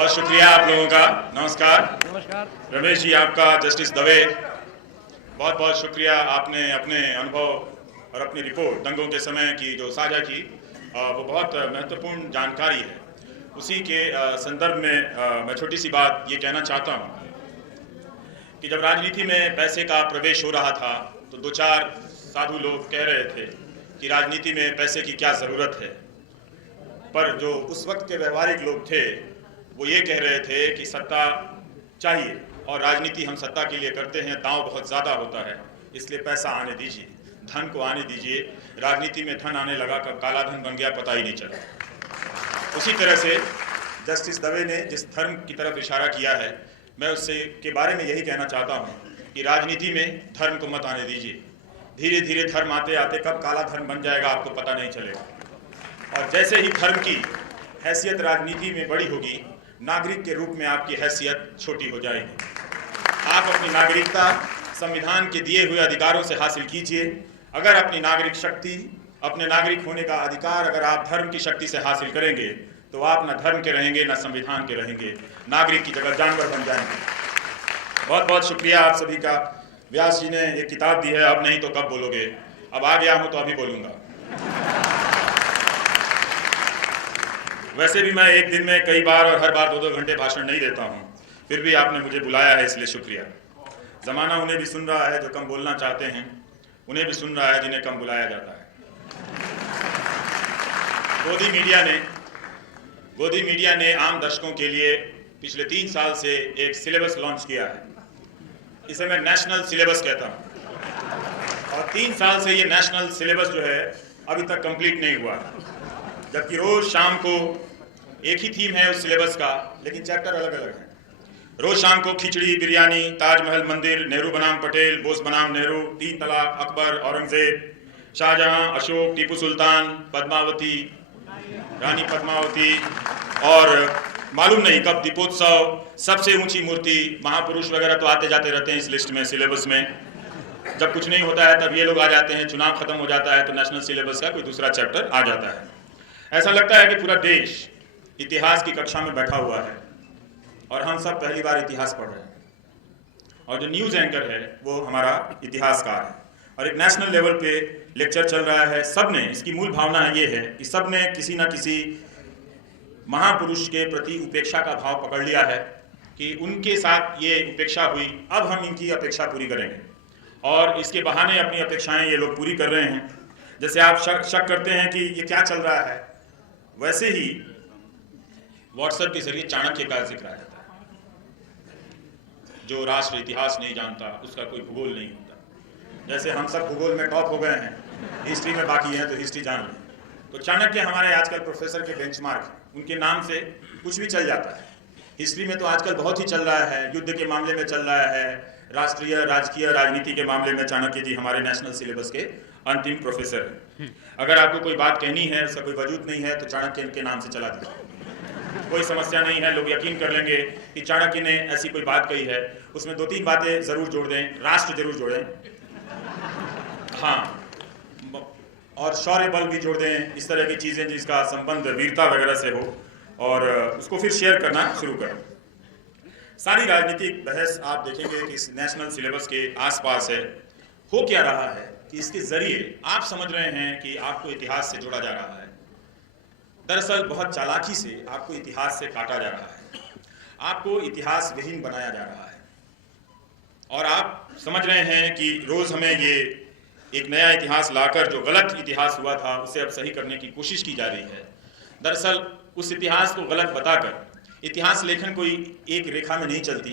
बहुत शुक्रिया आप लोगों का। नमस्कार। नमस्कार रमेश जी, आपका, जस्टिस दवे, बहुत बहुत शुक्रिया। आपने अपने अनुभव और अपनी रिपोर्ट दंगों के समय की जो साझा की, वो बहुत महत्वपूर्ण जानकारी है। उसी के संदर्भ में मैं छोटी सी बात ये कहना चाहता हूँ कि जब राजनीति में पैसे का प्रवेश हो रहा था तो दो चार साधु लोग कह रहे थे कि राजनीति में पैसे की क्या ज़रूरत है, पर जो उस वक्त के व्यवहारिक लोग थे वो ये कह रहे थे कि सत्ता चाहिए और राजनीति हम सत्ता के लिए करते हैं, दांव बहुत ज़्यादा होता है, इसलिए पैसा आने दीजिए, धन को आने दीजिए। राजनीति में धन आने लगा, कब काला धन बन गया पता ही नहीं चला। उसी तरह से जस्टिस दवे ने जिस धर्म की तरफ इशारा किया है, मैं उससे के बारे में यही कहना चाहता हूँ कि राजनीति में धर्म को मत आने दीजिए। धीरे धीरे धर्म आते आते कब काला धर्म बन जाएगा आपको पता नहीं चलेगा। और जैसे ही धर्म की हैसियत राजनीति में बड़ी होगी, नागरिक के रूप में आपकी हैसियत छोटी हो जाएगी। आप अपनी नागरिकता संविधान के दिए हुए अधिकारों से हासिल कीजिए। अगर अपनी नागरिक शक्ति, अपने नागरिक होने का अधिकार अगर आप धर्म की शक्ति से हासिल करेंगे तो आप न धर्म के रहेंगे न संविधान के रहेंगे, नागरिक की जगह जानवर बन जाएंगे। बहुत बहुत शुक्रिया आप सभी का। व्यास जी ने एक किताब दी है, अब नहीं तो कब बोलोगे। अब आ गया हूँ तो अभी बोलूँगा। वैसे भी मैं एक दिन में कई बार और हर बार 2-2 घंटे भाषण नहीं देता हूँ, फिर भी आपने मुझे बुलाया है, इसलिए शुक्रिया। ज़माना उन्हें भी सुन रहा है जो कम बोलना चाहते हैं, उन्हें भी सुन रहा है जिन्हें कम बुलाया जाता है। गोदी मीडिया ने आम दर्शकों के लिए पिछले 3 साल से एक सिलेबस लॉन्च किया है। इसे मैं नेशनल सिलेबस कहता हूँ। और 3 साल से ये नेशनल सिलेबस जो है अभी तक कंप्लीट नहीं हुआ, जबकि रोज शाम को एक ही थीम है उस सिलेबस का, लेकिन चैप्टर अलग अलग है। रोज शाम को खिचड़ी, बिरयानी, ताजमहल मंदिर, नेहरू बनाम पटेल, बोस बनाम नेहरू, 3 तलाक, अकबर, औरंगजेब, शाहजहां, अशोक, टीपू सुल्तान, पद्मावती, रानी पद्मावती, और मालूम नहीं कब दीपोत्सव, सबसे ऊंची मूर्ति, महापुरुष वगैरह तो आते जाते रहते हैं इस लिस्ट में, सिलेबस में। जब कुछ नहीं होता है तब ये लोग आ जाते हैं, चुनाव खत्म हो जाता है तो नेशनल सिलेबस का कोई दूसरा चैप्टर आ जाता है। ऐसा लगता है कि पूरा देश इतिहास की कक्षा में बैठा हुआ है और हम सब पहली बार इतिहास पढ़ रहे हैं। और जो न्यूज़ एंकर है वो हमारा इतिहासकार है और एक नेशनल लेवल पे लेक्चर चल रहा है। सब ने, इसकी मूल भावना ये है कि सब ने किसी न किसी महापुरुष के प्रति उपेक्षा का भाव पकड़ लिया है कि उनके साथ ये उपेक्षा हुई, अब हम इनकी अपेक्षा पूरी करेंगे। और इसके बहाने अपनी अपेक्षाएं ये लोग पूरी कर रहे हैं। जैसे आप शक करते हैं कि ये क्या चल रहा है, वैसे ही व्हाट्सएप के जरिए चाणक्य का जिक्र आ जाता है। जो राष्ट्र इतिहास नहीं जानता उसका कोई भूगोल नहीं होता। जैसे हम सब भूगोल में टॉप हो गए हैं, हिस्ट्री में बाकी हैं तो हिस्ट्री जान लें। तो चाणक्य हमारे आजकल प्रोफेसर के बेंचमार्क हैं, उनके नाम से कुछ भी चल जाता है। हिस्ट्री में तो आजकल बहुत ही चल रहा है, युद्ध के मामले में चल रहा है, राष्ट्रीय राजकीय राजनीति के मामले में चाणक्य जी हमारे नेशनल सिलेबस के अंतिम प्रोफेसर हैं। अगर आपको कोई बात कहनी है, उसका कोई वजूद नहीं है, तो चाणक्य के नाम से चला दीजिए, कोई समस्या नहीं है। लोग यकीन कर लेंगे कि चाणक्य ने ऐसी कोई बात कही है। उसमें 2-3 बातें जरूर जोड़ दें, राष्ट्र जरूर जोड़ें, हाँ, और शौर्य बल भी जोड़ दें, इस तरह की चीज़ें जिसका संबंध वीरता वगैरह से हो, और उसको फिर शेयर करना शुरू करें। सारी राजनीतिक बहस आप देखेंगे कि इस नेशनल सिलेबस के आसपास है। हो क्या रहा है कि इसके जरिए आप समझ रहे हैं कि आपको इतिहास से जोड़ा जा रहा है। दरअसल बहुत चालाकी से आपको इतिहास से काटा जा रहा है, आपको इतिहास विहीन बनाया जा रहा है। और आप समझ रहे हैं कि रोज हमें ये एक नया इतिहास लाकर जो गलत इतिहास हुआ था उसे अब सही करने की कोशिश की जा रही है। दरअसल उस इतिहास को गलत बताकर इतिहास लेखन कोई एक रेखा में नहीं चलती,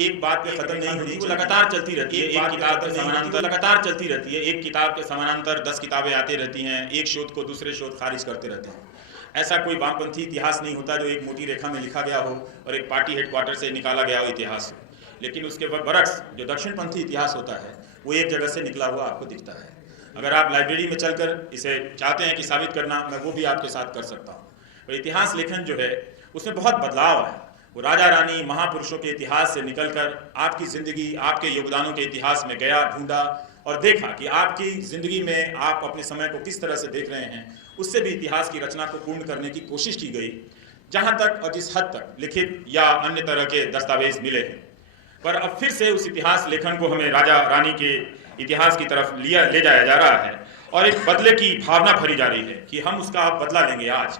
एक बात पे खत्म नहीं होती, वो लगातार चलती रहती है। एक किताब के समानांतर लगातार चलती रहती है, एक किताब के समानांतर 10 किताबें आती रहती हैं, एक शोध को दूसरे शोध खारिज करते रहते हैं। ऐसा कोई वामपंथी इतिहास नहीं होता जो एक मोटी रेखा में लिखा गया हो और एक पार्टी हेडक्वार्टर से निकाला गया हो इतिहास हो। लेकिन उसके बरक्स जो दक्षिणपंथी इतिहास होता है वो एक जगह से निकला हुआ आपको दिखता है। अगर आप लाइब्रेरी में चलकर इसे चाहते हैं कि साबित करना, मैं वो भी आपके साथ कर सकता हूँ। और इतिहास लेखन जो है उसमें बहुत बदलाव है। वो राजा रानी महापुरुषों के इतिहास से निकलकर आपकी ज़िंदगी, आपके योगदानों के इतिहास में गया, ढूंढा और देखा कि आपकी ज़िंदगी में आप अपने समय को किस तरह से देख रहे हैं। उससे भी इतिहास की रचना को पूर्ण करने की कोशिश की गई। जहां तक और जिस हद तक लिखित या अन्य तरह के दस्तावेज मिले हैं। पर अब फिर से उस इतिहास लेखन को हमें राजा रानी के इतिहास की तरफ ले जाया जा रहा है और एक बदले की भावना भरी जा रही है कि हम उसका अब बदला लेंगे। आज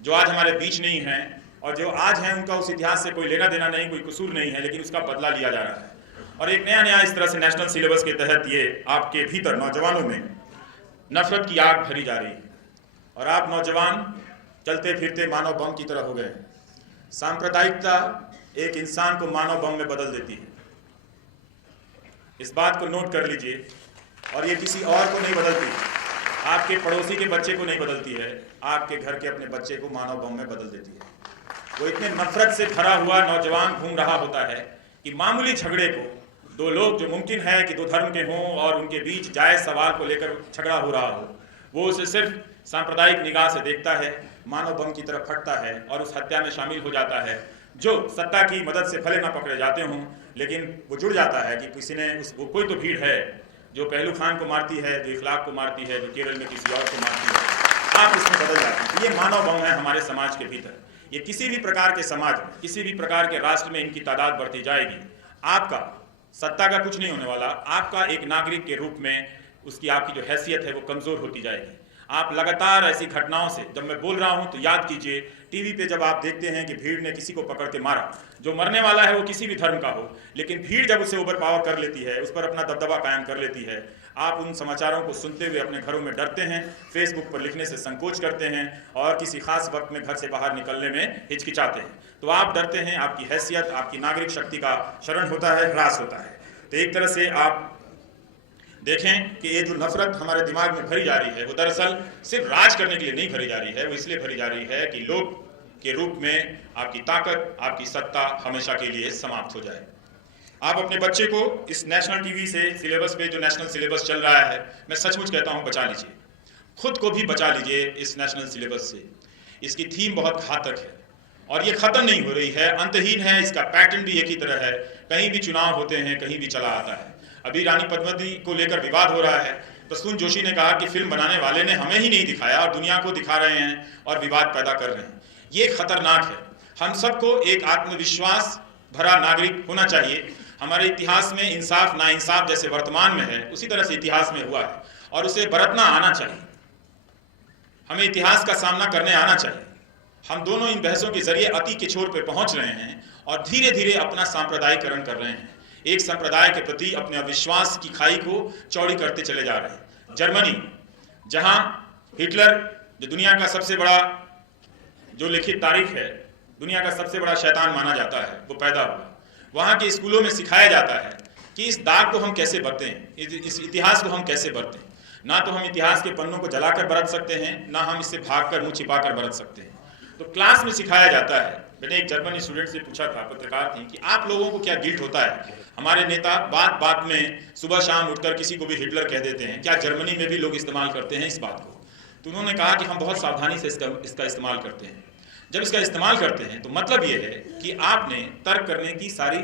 जो आज हमारे बीच नहीं है और जो आज हैं उनका उस इतिहास से कोई लेना देना नहीं, कोई कसूर नहीं है, लेकिन उसका बदला लिया जा रहा है। और एक नया इस तरह से नेशनल सिलेबस के तहत ये आपके भीतर नौजवानों में नफरत की आग भरी जा रही है और आप नौजवान चलते फिरते मानव बम की तरह हो गए हैं। सांप्रदायिकता एक इंसान को मानव बम में बदल देती है, इस बात को नोट कर लीजिए। और ये किसी और को नहीं बदलती, आपके पड़ोसी के बच्चे को नहीं बदलती है, आपके घर के अपने बच्चे को मानव बम में बदल देती है। वो इतने नफरत से भरा हुआ नौजवान घूम रहा होता है कि मामूली झगड़े को दो लोग, जो मुमकिन है कि दो धर्म के हों और उनके बीच जायज सवाल को लेकर झगड़ा हो रहा हो, वो उसे सिर्फ सांप्रदायिक निगाह से देखता है, मानव बम की तरफ फटता है और उस हत्या में शामिल हो जाता है। जो सत्ता की मदद से भले ना पकड़े जाते हों, लेकिन वो जुड़ जाता है कि किसी ने वो कोई तो भीड़ है जो पहलू खान को मारती है, जो इखलाक को मारती है, जो केरल में किसी और को मारती है, आप इसमें बदल जाते हैं। ये मानव बम है हमारे समाज के भीतर। ये किसी भी प्रकार के समाज में, किसी भी प्रकार के राष्ट्र में इनकी तादाद बढ़ती जाएगी। आपका सत्ता का कुछ नहीं होने वाला, आपका एक नागरिक के रूप में उसकी आपकी जो हैसियत है वो कमजोर होती जाएगी। आप लगातार ऐसी घटनाओं से, जब मैं बोल रहा हूं तो याद कीजिए, टीवी पे जब आप देखते हैं कि भीड़ ने किसी को पकड़ के मारा, जो मरने वाला है वो किसी भी धर्म का हो, लेकिन भीड़ जब उसे ओवर पावर कर लेती है, उस पर अपना दबदबा कायम कर लेती है, आप उन समाचारों को सुनते हुए अपने घरों में डरते हैं, फेसबुक पर लिखने से संकोच करते हैं और किसी खास वक्त में घर से बाहर निकलने में हिचकिचाते हैं। तो आप डरते हैं, आपकी हैसियत, आपकी नागरिक शक्ति का क्षरण होता है, ह्रास होता है। तो एक तरह से आप देखें कि ये जो नफरत हमारे दिमाग में भरी जा रही है वो दरअसल सिर्फ राज करने के लिए नहीं भरी जा रही है, वो इसलिए भरी जा रही है कि लोग के रूप में आपकी ताकत, आपकी सत्ता हमेशा के लिए समाप्त हो जाए। आप अपने बच्चे को इस नेशनल टीवी से सिलेबस पे, जो नेशनल सिलेबस चल रहा है, मैं सचमुच कहता हूँ बचा लीजिए, खुद को भी बचा लीजिए इस नेशनल सिलेबस से। इसकी थीम बहुत घातक है और ये खत्म नहीं हो रही है, अंतहीन है। इसका पैटर्न भी एक ही तरह है, कहीं भी चुनाव होते हैं, कहीं भी चला आता है। अभी रानी पद्मावती को लेकर विवाद हो रहा है। प्रसून जोशी ने कहा कि फिल्म बनाने वाले ने हमें ही नहीं दिखाया और दुनिया को दिखा रहे हैं और विवाद पैदा कर रहे हैं। ये खतरनाक है। हम सबको एक आत्मविश्वास भरा नागरिक होना चाहिए। हमारे इतिहास में इंसाफ नाइंसाफ जैसे वर्तमान में है, उसी तरह से इतिहास में हुआ है और उसे बरतना आना चाहिए। हमें इतिहास का सामना करने आना चाहिए। हम दोनों इन बहसों के जरिए अति के छोर पर पहुंच रहे हैं और धीरे धीरे अपना सांप्रदायिकरण कर रहे हैं। एक संप्रदाय के प्रति अपने अविश्वास की खाई को चौड़ी करते चले जा रहे हैं। जर्मनी, जहां हिटलर, जो दुनिया का सबसे बड़ा, जो लिखित तारीख है, दुनिया का सबसे बड़ा शैतान माना जाता है, वो पैदा हुआ। वहां के स्कूलों में सिखाया जाता है कि इस दाग को हम कैसे बरतें, इस इतिहास को हम कैसे बरतें। ना तो हम इतिहास के पन्नों को जलाकर बरत सकते हैं, ना हम इससे भागकर मुंह छिपाकर बरत सकते हैं। तो क्लास में सिखाया जाता है। मैंने एक जर्मनी स्टूडेंट से पूछा था, पत्रकार थी, कि आप लोगों को क्या गिल्ट होता है, हमारे नेता बात बात में सुबह शाम उठकर किसी को भी हिटलर कह देते हैं, क्या जर्मनी में भी लोग इस्तेमाल करते हैं इस बात को? तो उन्होंने कहा कि हम बहुत सावधानी से इसका इस्तेमाल करते हैं। जब इसका इस्तेमाल करते हैं तो मतलब ये है कि आपने तर्क करने की सारी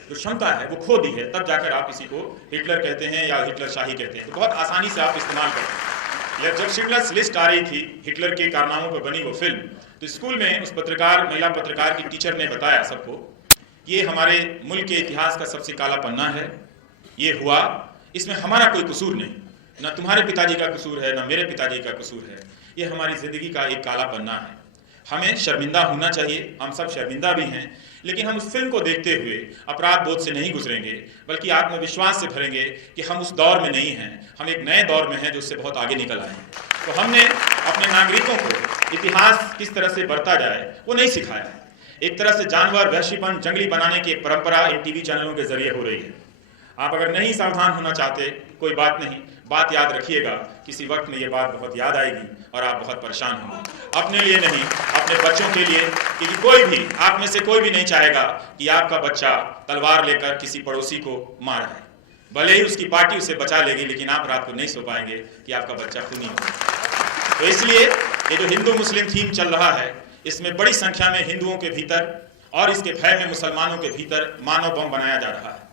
जो क्षमता है वो खो दी है, तब जाकर आप किसी को हिटलर कहते हैं या हिटलर शाही कहते हैं। तो बहुत आसानी से आप इस्तेमाल करते हैं। जब शिंडलर्स लिस्ट आ रही थी, हिटलर के कारनामों पर बनी वो फिल्म, तो स्कूल में उस महिला पत्रकार की टीचर ने बताया सबको, ये हमारे मुल्क के इतिहास का सबसे काला पन्ना है, ये हुआ, इसमें हमारा कोई कसूर नहीं, ना तुम्हारे पिताजी का कसूर है, ना मेरे पिताजी का कसूर है, ये हमारी जिंदगी का एक काला पन्ना है। हमें शर्मिंदा होना चाहिए, हम सब शर्मिंदा भी हैं, लेकिन हम उस फिल्म को देखते हुए अपराध बोध से नहीं गुजरेंगे, बल्कि आत्मविश्वास से भरेंगे कि हम उस दौर में नहीं हैं, हम एक नए दौर में हैं जो उससे बहुत आगे निकल आए हैं। तो हमने अपने नागरिकों को इतिहास किस तरह से बरता जाए वो नहीं सिखाया है। एक तरह से जानवर, वहशीपन, जंगली बनाने की एक परंपरा इन टीवी चैनलों के जरिए हो रही है। आप अगर नहीं सावधान होना चाहते, कोई बात नहीं, बात याद रखिएगा, किसी वक्त में ये बात बहुत याद आएगी और आप बहुत परेशान होंगे। अपने लिए नहीं, अपने बच्चों के लिए, क्योंकि कोई भी, आप में से कोई भी नहीं चाहेगा कि आपका बच्चा तलवार लेकर किसी पड़ोसी को मार है। भले ही उसकी पार्टी उसे बचा लेगी, लेकिन आप रात को नहीं सो पाएंगे कि आपका बच्चा खूनी हो। तो इसलिए ये जो हिंदू मुस्लिम थीम चल रहा है, इसमें बड़ी संख्या में हिंदुओं के भीतर और इसके भय में मुसलमानों के भीतर मानव बम बनाया जा रहा है।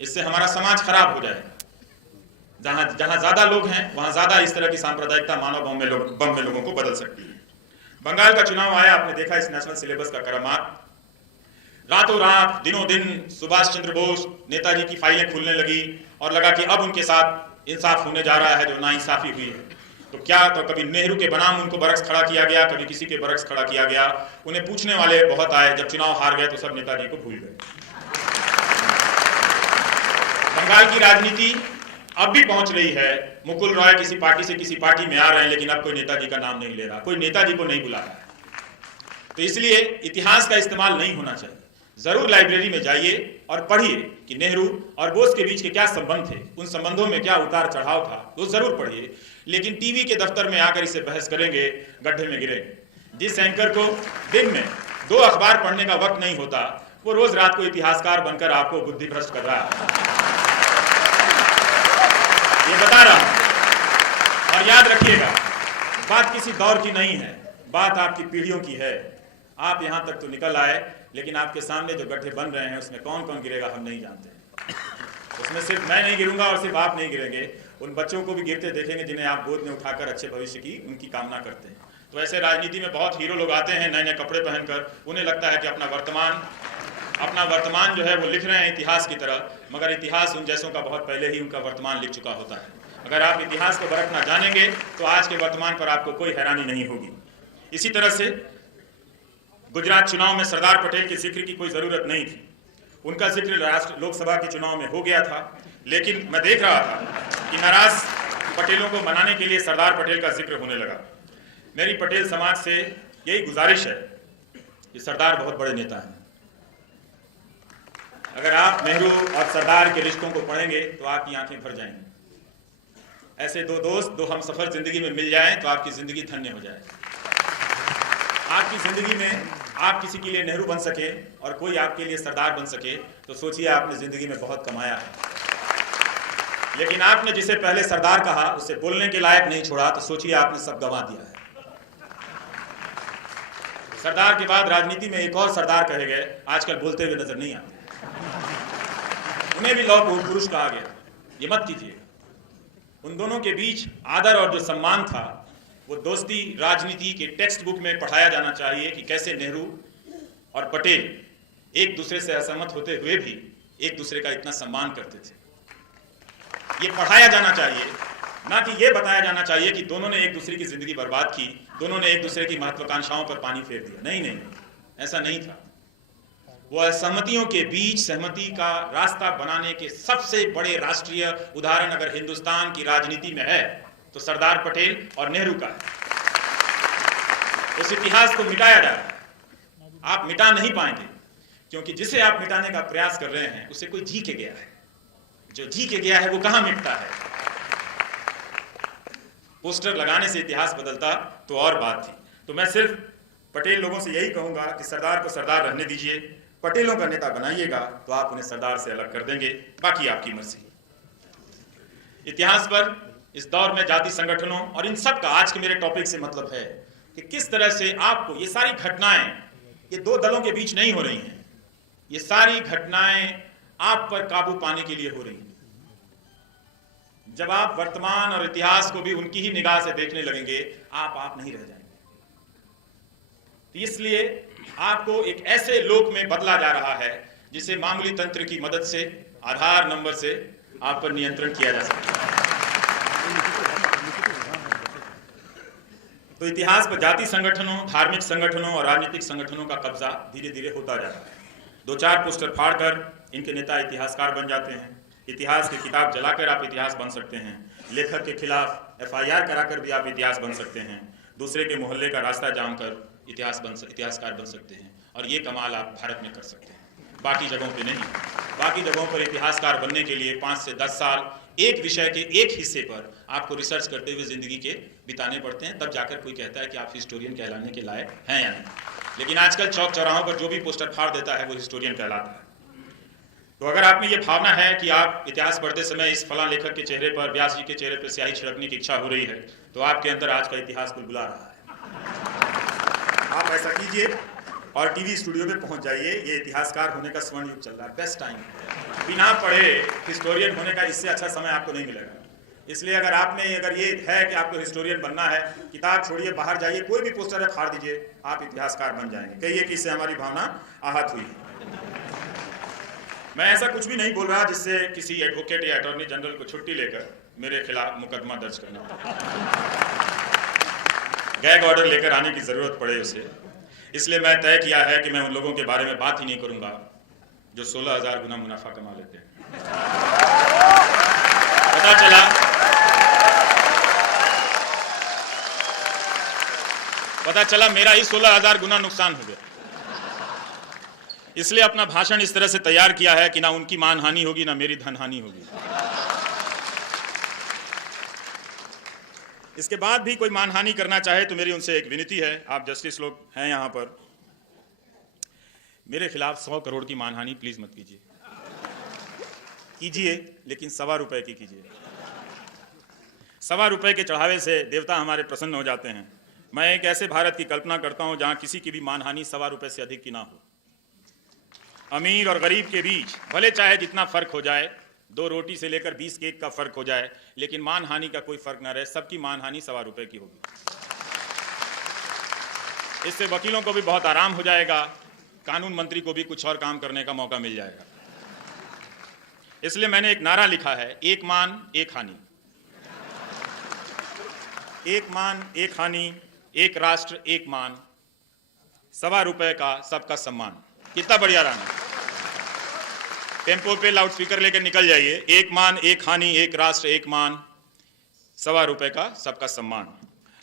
इससे हमारा समाज खराब हो जाएगा। जहां ज्यादा लोग हैं वहां ज्यादा इस तरह की सांप्रदायिकता मानव बम में लोगों को बदल सकती है। बंगाल का चुनाव आया, आपने देखा इस नेशनल सिलेबस का करामात। रातों रात, दिनों दिन सुभाष चंद्र बोस, नेताजी की फाइलें खुलने लगी और लगा कि अब उनके साथ इंसाफ होने जा रहा है जो नाइंसाफी हुई है। तो क्या, तो कभी नेहरू के बनाम उनको बरक्स खड़ा किया गया, कभी किसी के बरक्स खड़ा किया गया। उन्हें पूछने वाले बहुत आए, जब चुनाव हार गए तो सब नेताजी को भूल गए। बंगाल की राजनीति अब भी पहुंच रही है। मुकुल रॉय किसी पार्टी से किसी पार्टी में आ रहे हैं, लेकिन अब कोई नेताजी का नाम नहीं ले रहा, कोई नेताजी को नहीं बुला रहा है। तो इसलिए इतिहास का इस्तेमाल नहीं होना चाहिए। जरूर लाइब्रेरी में जाइए और पढ़िए कि नेहरू और बोस के बीच के क्या संबंध थे, उन संबंधों में क्या उतार चढ़ाव था, वो जरूर पढ़िए। लेकिन टीवी के दफ्तर में आकर इसे बहस करेंगे, गड्ढे में गिरेंगे। जिस एंकर को दिन में 2 अखबार पढ़ने का वक्त नहीं होता, वो रोज रात को इतिहासकार बनकर आपको बुद्धि भ्रष्ट कर रहा है, ये बता रहा हूं। और याद रखिएगा, बात किसी दौर की नहीं है, बात आपकी पीढ़ियों की है। आप यहां तक तो निकल आए, लेकिन आपके सामने जो गड्ढे बन रहे हैं उसमें कौन कौन गिरेगा हम नहीं जानते। उसमें सिर्फ मैं नहीं गिरूंगा और सिर्फ आप नहीं गिरेंगे, उन बच्चों को भी गिरते देखेंगे जिन्हें आप गोद में उठाकर अच्छे भविष्य की उनकी कामना करते हैं। तो ऐसे राजनीति में बहुत हीरो लोग आते हैं नए नए कपड़े पहनकर, उन्हें लगता है कि अपना वर्तमान जो है वो लिख रहे हैं इतिहास की तरह, मगर इतिहास उन जैसों का बहुत पहले ही उनका वर्तमान लिख चुका होता है। अगर आप इतिहास को बरतना जानेंगे तो आज के वर्तमान पर आपको कोई हैरानी नहीं होगी। इसी तरह से गुजरात चुनाव में सरदार पटेल के जिक्र की कोई जरूरत नहीं थी। उनका जिक्र लोकसभा के चुनाव में हो गया था, लेकिन मैं देख रहा था कि नाराज पटेलों को मनाने के लिए सरदार पटेल का जिक्र होने लगा। मेरी पटेल समाज से यही गुजारिश है कि सरदार बहुत बड़े नेता हैं। अगर आप नेहरू और सरदार के रिश्तों को पढ़ेंगे तो आपकी आंखें भर जाएंगी। ऐसे 2 दोस्त, 2 हमसफर जिंदगी में मिल जाएं तो आपकी जिंदगी धन्य हो जाए। आपकी जिंदगी में आप किसी के लिए नेहरू बन सके और कोई आपके लिए सरदार बन सके तो सोचिए आपने जिंदगी में बहुत कमाया है। लेकिन आपने जिसे पहले सरदार कहा उसे बोलने के लायक नहीं छोड़ा तो सोचिए आपने सब गंवा दिया है। सरदार के बाद राजनीति में एक और सरदार कहे गए, आजकल बोलते हुए नजर नहीं आते। उन्हें भी लौह पुरुष कहा गया, ये मत कीजिएगा। उन दोनों के बीच आदर और जो सम्मान था वो दोस्ती राजनीति के टेक्स्ट बुक में पढ़ाया जाना चाहिए कि कैसे नेहरू और पटेल एक दूसरे से असहमत होते हुए भी एक दूसरे का इतना सम्मान करते थे। ये पढ़ाया जाना चाहिए, ना कि ये बताया जाना चाहिए कि दोनों ने एक दूसरे की जिंदगी बर्बाद की, दोनों ने एक दूसरे की महत्वाकांक्षाओं पर पानी फेर दिया। नहीं, ऐसा नहीं था। वो असहमतियों के बीच सहमति का रास्ता बनाने के सबसे बड़े राष्ट्रीय उदाहरण अगर हिंदुस्तान की राजनीति में है तो सरदार पटेल और नेहरू का है। उस इतिहास को मिटाया जा रहा है, आप मिटा नहीं पाएंगे, क्योंकि जिसे आप मिटाने का प्रयास कर रहे हैं उसे कोई जी के गया है। जो जी के गया है वो कहां मिटता है। पोस्टर लगाने से इतिहास बदलता तो और बात थी। तो मैं सिर्फ पटेल लोगों से यही कहूंगा कि सरदार को सरदार रहने दीजिए, पटेलों का नेता बनाइएगा तो आप उन्हें सरदार से अलग कर देंगे, बाकी आपकी मर्जी। इतिहास पर इस दौर में जाति संगठनों और इन सब का आज के मेरे टॉपिक से मतलब है कि किस तरह से आपको ये सारी घटनाएं, ये 2 दलों के बीच नहीं हो रही हैं, ये सारी घटनाएं आप पर काबू पाने के लिए हो रही हैं। जब आप वर्तमान और इतिहास को भी उनकी ही निगाह से देखने लगेंगे, आप नहीं रह जाएंगे। तो इसलिए आपको एक ऐसे लोक में बदला जा रहा है जिसे मामूली तंत्र की मदद से, आधार नंबर से आप पर नियंत्रण किया जा सकता है। तो इतिहास पर जाति संगठनों, धार्मिक संगठनों और राजनीतिक संगठनों का कब्जा धीरे धीरे होता जा रहा है। 2-4 पोस्टर फाड़कर इनके नेता इतिहासकार बन जाते हैं। इतिहास की किताब जलाकर आप इतिहास बन सकते हैं। लेखक के खिलाफ FIR कराकर भी आप इतिहास बन सकते हैं। दूसरे के मोहल्ले का रास्ता जाम कर इतिहासकार बन सकते हैं। और ये कमाल आप भारत में कर सकते हैं, बाकी जगहों पे नहीं। बाकी जगहों पर इतिहासकार बनने के लिए 5 से 10 साल एक विषय के एक हिस्से पर आपको रिसर्च करते हुए जिंदगी के बिताने पड़ते हैं, तब जाकर कोई कहता है कि आप हिस्टोरियन कहलाने के लायक हैं या नहीं। लेकिन आजकल चौक चौराहों पर जो भी पोस्टर फाड़ देता है वो हिस्टोरियन कहलाता है। तो अगर आप में ये भावना है कि आप इतिहास पढ़ते समय इस फलां लेखक के चेहरे पर, व्यास जी के चेहरे पर स्याही छिड़कने की इच्छा हो रही है, तो आपके अंदर आज का इतिहास बुलबुला रहा है। आप ऐसा कीजिए और टीवी स्टूडियो में पहुंच जाइए। ये इतिहासकार होने का स्वर्ण युग चल रहा है, बेस्ट टाइम है। बिना पढ़े हिस्टोरियन होने का इससे अच्छा समय आपको नहीं मिलेगा। इसलिए अगर ये है कि आपको हिस्टोरियन बनना है, किताब छोड़िए, बाहर जाइए, कोई भी पोस्टर है फाड़ दीजिए, आप इतिहासकार बन जाएंगे। कहिए कि इससे हमारी भावना आहत हुई। मैं ऐसा कुछ भी नहीं बोल रहा जिससे किसी एडवोकेट या अटॉर्नी जनरल को छुट्टी लेकर मेरे खिलाफ मुकदमा दर्ज करना, गैग ऑर्डर लेकर आने की जरूरत पड़े उसे। इसलिए मैं तय किया है कि मैं उन लोगों के बारे में बात ही नहीं करूंगा जो 16,000 गुना मुनाफा कमा लेते हैं। पता चला मेरा ही 16,000 गुना नुकसान हो गया। इसलिए अपना भाषण इस तरह से तैयार किया है कि ना उनकी मानहानि होगी ना मेरी धनहानि होगी। इसके बाद भी कोई मानहानि करना चाहे तो मेरी उनसे एक विनती है, आप जस्टिस लोग हैं यहाँ पर, मेरे खिलाफ 100 करोड़ की मानहानि प्लीज मत कीजिए। कीजिए लेकिन ₹1.25 की कीजिए। ₹1.25 के चढ़ावे से देवता हमारे प्रसन्न हो जाते हैं। मैं एक ऐसे भारत की कल्पना करता हूं जहां किसी की भी मानहानि ₹1.25 से अधिक की ना हो। अमीर और गरीब के बीच भले चाहे जितना फर्क हो जाए, 2 रोटी से लेकर 20 केक का फर्क हो जाए, लेकिन मानहानि का कोई फर्क ना रहे, सबकी मानहानि ₹1.25 की होगी। इससे वकीलों को भी बहुत आराम हो जाएगा, कानून मंत्री को भी कुछ और काम करने का मौका मिल जाएगा। इसलिए मैंने एक नारा लिखा है, एक मान एक हानि, एक मान एक हानि, एक राष्ट्र एक मान, ₹1.25 का सबका सम्मान। कितना बढ़िया रहा। टेम्पो पे लाउड स्पीकर लेकर निकल जाइए, एक मान एक हानि, एक राष्ट्र एक मान, ₹1.25 का सबका सम्मान।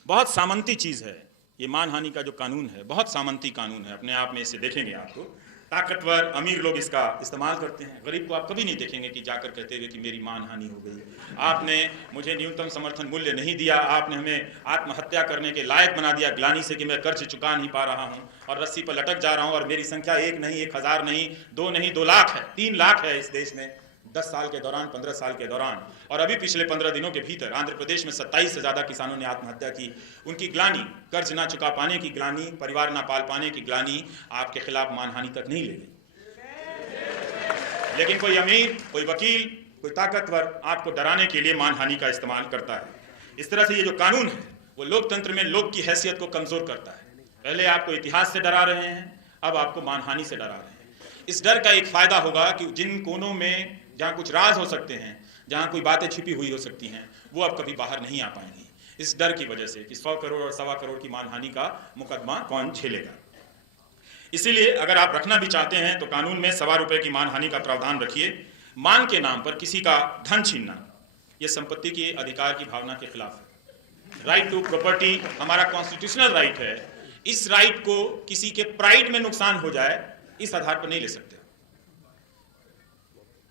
बहुत सामंती चीज है ये मानहानि का जो कानून है, बहुत सामंती कानून है। अपने आप में इसे देखेंगे आपको, ताकतवर अमीर लोग इसका इस्तेमाल करते हैं। गरीब को आप कभी नहीं देखेंगे कि जाकर कहते हुए कि मेरी मानहानि हो गई, आपने मुझे न्यूनतम समर्थन मूल्य नहीं दिया, आपने हमें आत्महत्या करने के लायक बना दिया ग्लानि से कि मैं कर्ज चुका नहीं पा रहा हूं और रस्सी पर लटक जा रहा हूं, और मेरी संख्या 1 नहीं, 1,000 नहीं, 2 नहीं, 2 लाख है, 3 लाख है इस देश में 10 साल के दौरान, 15 साल के दौरान। और अभी पिछले 15 दिनों के भीतर आंध्र प्रदेश में 27 से ज्यादा किसानों ने आत्महत्या की। उनकी ग्लानि, कर्ज ना चुका पाने की ग्लानि, परिवार ना पाल पाने की ग्लानि आपके खिलाफ मानहानि तक नहीं ले गई। लेकिन कोई अमीर, कोई वकील, कोई ताकतवर आपको डराने के लिए मानहानि का इस्तेमाल करता है। इस तरह से ये जो कानून है वो लोकतंत्र में लोक की हैसियत को कमजोर करता है। पहले आपको इतिहास से डरा रहे हैं, अब आपको मानहानि से डरा रहे हैं। इस डर का एक फायदा होगा कि जिन कोनों में जहां कुछ राज हो सकते हैं, जहां कोई बातें छिपी हुई हो सकती हैं, वो अब कभी बाहर नहीं आ पाएंगी, इस डर की वजह से कि 100 करोड़ और 1.25 करोड़ की मानहानि का मुकदमा कौन झेलेगा। इसीलिए अगर आप रखना भी चाहते हैं तो कानून में ₹1.25 की मानहानि का प्रावधान रखिए। मान के नाम पर किसी का धन छीनना यह संपत्ति के अधिकार की भावना के खिलाफ है। राइट टू प्रॉपर्टी हमारा कॉन्स्टिट्यूशनल राइट है। इस राइट को किसी के प्राइड में नुकसान हो जाए, इस आधार पर नहीं ले सकते।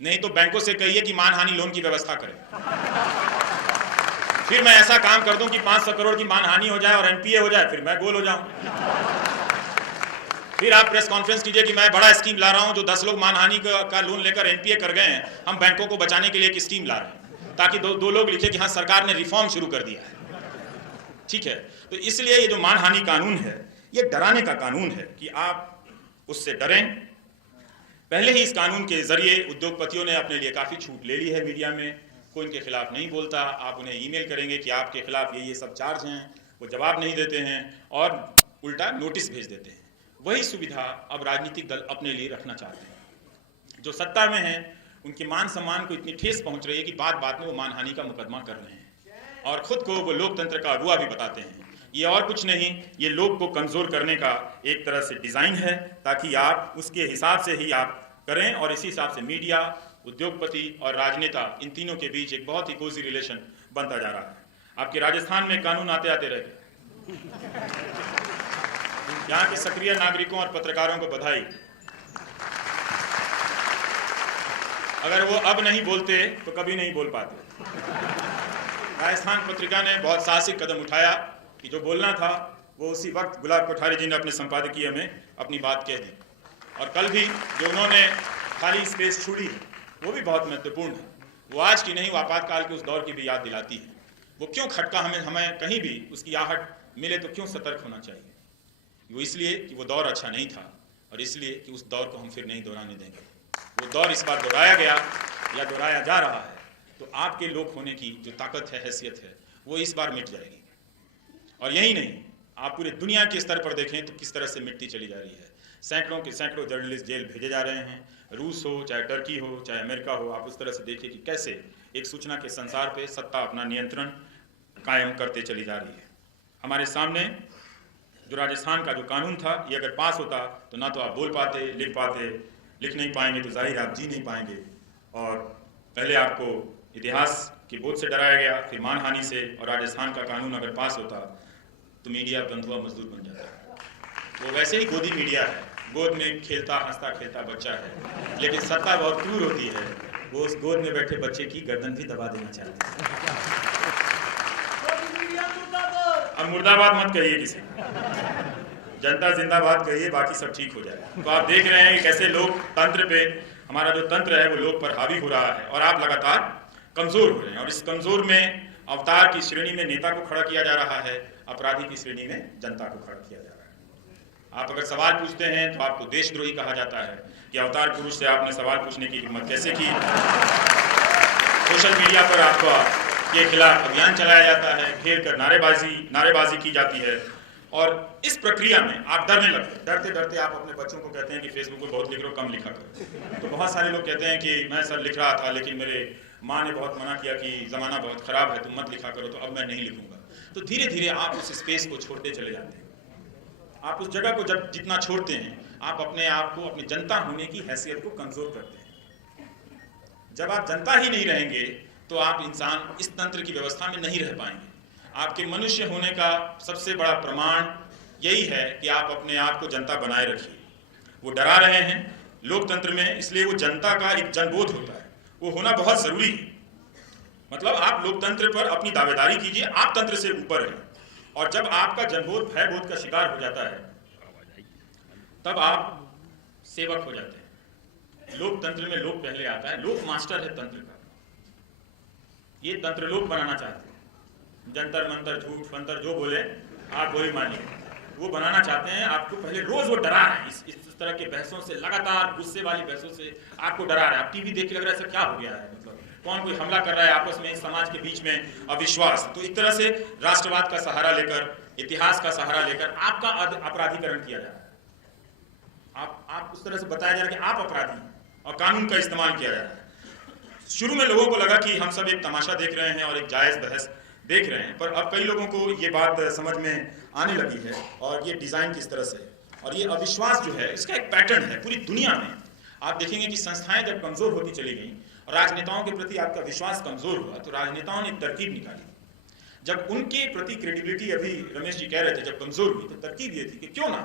नहीं तो बैंकों से कहिए कि मानहानि लोन की व्यवस्था करें, फिर मैं ऐसा काम कर दूं कि 500 करोड़ की मानहानि हो जाए और एनपीए हो जाए, फिर मैं गोल हो जाऊं। फिर आप प्रेस कॉन्फ्रेंस कीजिए कि मैं बड़ा स्कीम ला रहा हूं, जो 10 लोग मानहानि का लोन लेकर एनपीए कर गए हैं, हम बैंकों को बचाने के लिए एक स्कीम ला रहे हैं, ताकि दो लोग लिखे कि हाँ सरकार ने रिफॉर्म शुरू कर दिया है। ठीक है, तो इसलिए ये जो मानहानि कानून है ये डराने का कानून है कि आप उससे डरें। पहले ही इस कानून के जरिए उद्योगपतियों ने अपने लिए काफी छूट ले ली है। मीडिया में कोई इनके खिलाफ नहीं बोलता, आप उन्हें ईमेल करेंगे कि आपके खिलाफ ये सब चार्ज हैं, वो जवाब नहीं देते हैं और उल्टा नोटिस भेज देते हैं। वही सुविधा अब राजनीतिक दल अपने लिए रखना चाहते हैं। जो सत्ता में हैं उनके मान सम्मान को इतनी ठेस पहुंच रही है कि बात बात में वो मानहानि का मुकदमा कर रहे हैं और खुद को वो लोकतंत्र का अगुआ भी बताते हैं। ये और कुछ नहीं, ये लोग को कमजोर करने का एक तरह से डिजाइन है, ताकि आप उसके हिसाब से ही आप करें और इसी हिसाब से मीडिया, उद्योगपति और राजनेता, इन तीनों के बीच एक बहुत ही कोजी रिलेशन बनता जा रहा है। आपके राजस्थान में कानून आते आते रह गए। यहाँ के सक्रिय नागरिकों और पत्रकारों को बधाई। अगर वो अब नहीं बोलते तो कभी नहीं बोल पाते। राजस्थान पत्रिका ने बहुत साहसिक कदम उठाया कि जो बोलना था वो उसी वक्त गुलाब कोठारी जी ने अपने संपादकीय में अपनी बात कह दी। और कल भी जो उन्होंने खाली स्पेस छोड़ी है वो भी बहुत महत्वपूर्ण है। वो आज की नहीं, वो आपातकाल के उस दौर की भी याद दिलाती है। वो क्यों खटका, हमें कहीं भी उसकी आहट मिले तो क्यों सतर्क होना चाहिए। वो इसलिए कि वो दौर अच्छा नहीं था और इसलिए कि उस दौर को हम फिर नहीं दोहराने देंगे। वो दौर इस बार दोहराया गया या दोहराया जा रहा है, तो आपके लोक होने की जो ताकत है, हैसियत है, वो इस बार मिट जाएगी। और यही नहीं, आप पूरे दुनिया के स्तर पर देखें तो किस तरह से मिटती चली जा रही है। सैकड़ों के सैकड़ों जर्नलिस्ट जेल भेजे जा रहे हैं, रूस हो, चाहे टर्की हो, चाहे अमेरिका हो। आप उस तरह से देखिए कि कैसे एक सूचना के संसार पे सत्ता अपना नियंत्रण कायम करते चली जा रही है। हमारे सामने जो राजस्थान का जो कानून था, ये अगर पास होता तो ना तो आप बोल पाते, लिख पाते, लिख नहीं पाएंगे तो जाहिर आप जी नहीं पाएंगे। और पहले आपको इतिहास की बोझ से डराया गया, फिर मानहानि से, और राजस्थान का कानून अगर पास होता तो मीडिया बंधुआ मजदूर बन जाता। वो वैसे ही गोदी मीडिया है, गोद में खेलता हंसता खेलता बच्चा है, लेकिन सत्ता बहुत क्रूर होती है, वो उस गोद में बैठे बच्चे की गर्दन भी दबा देना चाहती है। अब मुर्दाबाद मत कहिए किसी, जनता जिंदाबाद कहिए, बाकी सब ठीक हो जाए। तो आप देख रहे हैं कि कैसे लोकतंत्र पे, हमारा जो तंत्र है वो लोग पर हावी हो रहा है, और आप लगातार कमजोर हो रहे हैं। और इस कमजोर में अवतार की श्रेणी में नेता को खड़ा किया जा रहा है, अपराधी की श्रेणी में जनता को खड़ा किया जा रहा है। आप अगर सवाल पूछते हैं तो आपको देशद्रोही कहा जाता है कि अवतार पुरुष से आपने सवाल पूछने की हिम्मत कैसे की। सोशल मीडिया पर आपका के खिलाफ अभियान चलाया जाता है, घेर कर नारेबाजी की जाती है। और इस प्रक्रिया में आप डरने लगते हैं। डरते डरते आप अपने बच्चों को कहते हैं कि फेसबुक पर बहुत लिख रहे हो, कम लिखा करो। तो बहुत सारे लोग कहते हैं कि मैं सर लिख रहा था, लेकिन मेरे माँ ने बहुत मना किया कि ज़माना बहुत ख़राब है, तुम मत लिखा करो, तो अब मैं नहीं लिखूंगा। तो धीरे धीरे आप उस स्पेस को छोड़ते चले जाते हैं। आप उस जगह को जब जितना छोड़ते हैं, आप अपने आप को, अपनी जनता होने की हैसियत को कमज़ोर करते हैं। जब आप जनता ही नहीं रहेंगे तो आप इंसान इस तंत्र की व्यवस्था में नहीं रह पाएंगे। आपके मनुष्य होने का सबसे बड़ा प्रमाण यही है कि आप अपने आप को जनता बनाए रखिए। वो डरा रहे हैं लोकतंत्र में, इसलिए वो जनता का एक जनबोध होता है, वो होना बहुत जरूरी है। मतलब आप लोकतंत्र पर अपनी दावेदारी कीजिए, आप तंत्र से ऊपर हैं। और जब आपका जनबोध भयबोध का शिकार हो जाता है, तब आप सेवक हो जाते हैं। लोकतंत्र में लोक पहले आता है, लोक मास्टर है तंत्र का। ये तंत्र लोग बनाना चाहते हैं, जंतर मंतर झूठ फंतर जो बोले आप वही मानिए, वो बनाना चाहते हैं आपको। पहले रोज वो डरा रहे हैं इस तरह के बहसों से, लगातार गुस्से वाली बहसों से आपको डरा रहे हैं। आप टीवी देख के लग रहा है ऐसा क्या हो गया है, मतलब कौन कोई हमला कर रहा है आपस में, समाज के बीच में अविश्वास। तो एक तरह से राष्ट्रवाद का सहारा लेकर, इतिहास का सहारा लेकर आपका अपराधीकरण किया जा रहा है। आप उस तरह से बताया जा रहा है कि आप अपराधी हैं, और कानून का इस्तेमाल किया जा रहा है। शुरू में लोगों को लगा कि हम सब एक तमाशा देख रहे हैं और एक जायज बहस देख रहे हैं, पर अब कई लोगों को ये बात समझ में आने लगी है, और ये डिजाइन किस तरह से है। और ये अविश्वास जो है, इसका एक पैटर्न है पूरी दुनिया में। आप देखेंगे कि संस्थाएं जब कमजोर होती चली गई और राजनेताओं के प्रति आपका विश्वास कमजोर हुआ, तो राजनेताओं ने एक तरकीब निकाली। जब उनके प्रति क्रेडिबिलिटी, अभी रमेश जी कह रहे थे, जब कमजोर हुई, तो तरकीब ये थी कि क्यों ना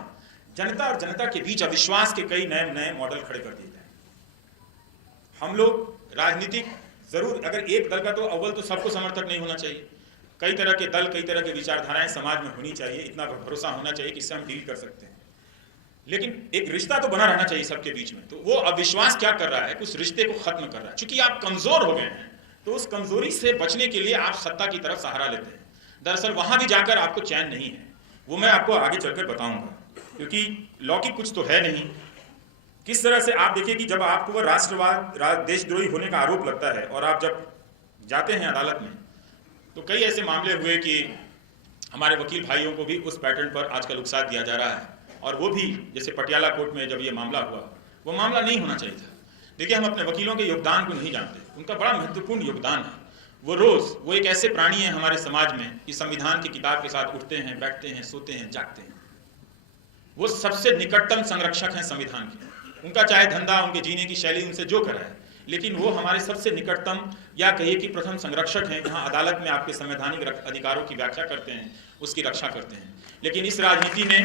जनता और जनता के बीच अविश्वास के कई नए नए मॉडल खड़े कर दिए जाए। हम लोग राजनीतिक जरूर, अगर एक दल का, तो अव्वल तो सबको समर्थक नहीं होना चाहिए। कई तरह के दल, कई तरह के विचारधाराएं समाज में होनी चाहिए, इतना भरोसा होना चाहिए कि इससे हम डील कर सकते हैं। लेकिन एक रिश्ता तो बना रहना चाहिए सबके बीच में। तो वो अविश्वास क्या कर रहा है, उस रिश्ते को खत्म कर रहा है। चूंकि आप कमजोर हो गए हैं, तो उस कमजोरी से बचने के लिए आप सत्ता की तरफ सहारा लेते हैं। दरअसल वहां भी जाकर आपको चैन नहीं है, वो मैं आपको आगे चलकर बताऊंगा, क्योंकि लौकिक कुछ तो है नहीं। किस तरह से आप देखिए कि जब आपको वह राष्ट्रवाद, देशद्रोही होने का आरोप लगता है, और आप जब जाते हैं अदालत में, तो कई ऐसे मामले हुए कि हमारे वकील भाइयों को भी उस पैटर्न पर आजकल उकसा दिया जा रहा है। और वो भी, जैसे पटियाला कोर्ट में जब ये मामला हुआ, वो मामला नहीं होना चाहिए था। देखिए, हम अपने वकीलों के योगदान को नहीं जानते, उनका बड़ा महत्वपूर्ण योगदान है। वो एक ऐसे प्राणी हैं हमारे समाज में कि संविधान की किताब के साथ उठते हैं, बैठते हैं, सोते हैं, जागते हैं। वो सबसे निकटतम संरक्षक हैं संविधान के। उनका चाहे धंधा, उनके जीने की शैली उनसे जो करा है, लेकिन वो हमारे सबसे निकटतम, या कहिए कि प्रथम संरक्षक हैं, जहां अदालत में आपके संवैधानिक अधिकारों की व्याख्या करते हैं, उसकी रक्षा करते हैं। लेकिन इस राजनीति ने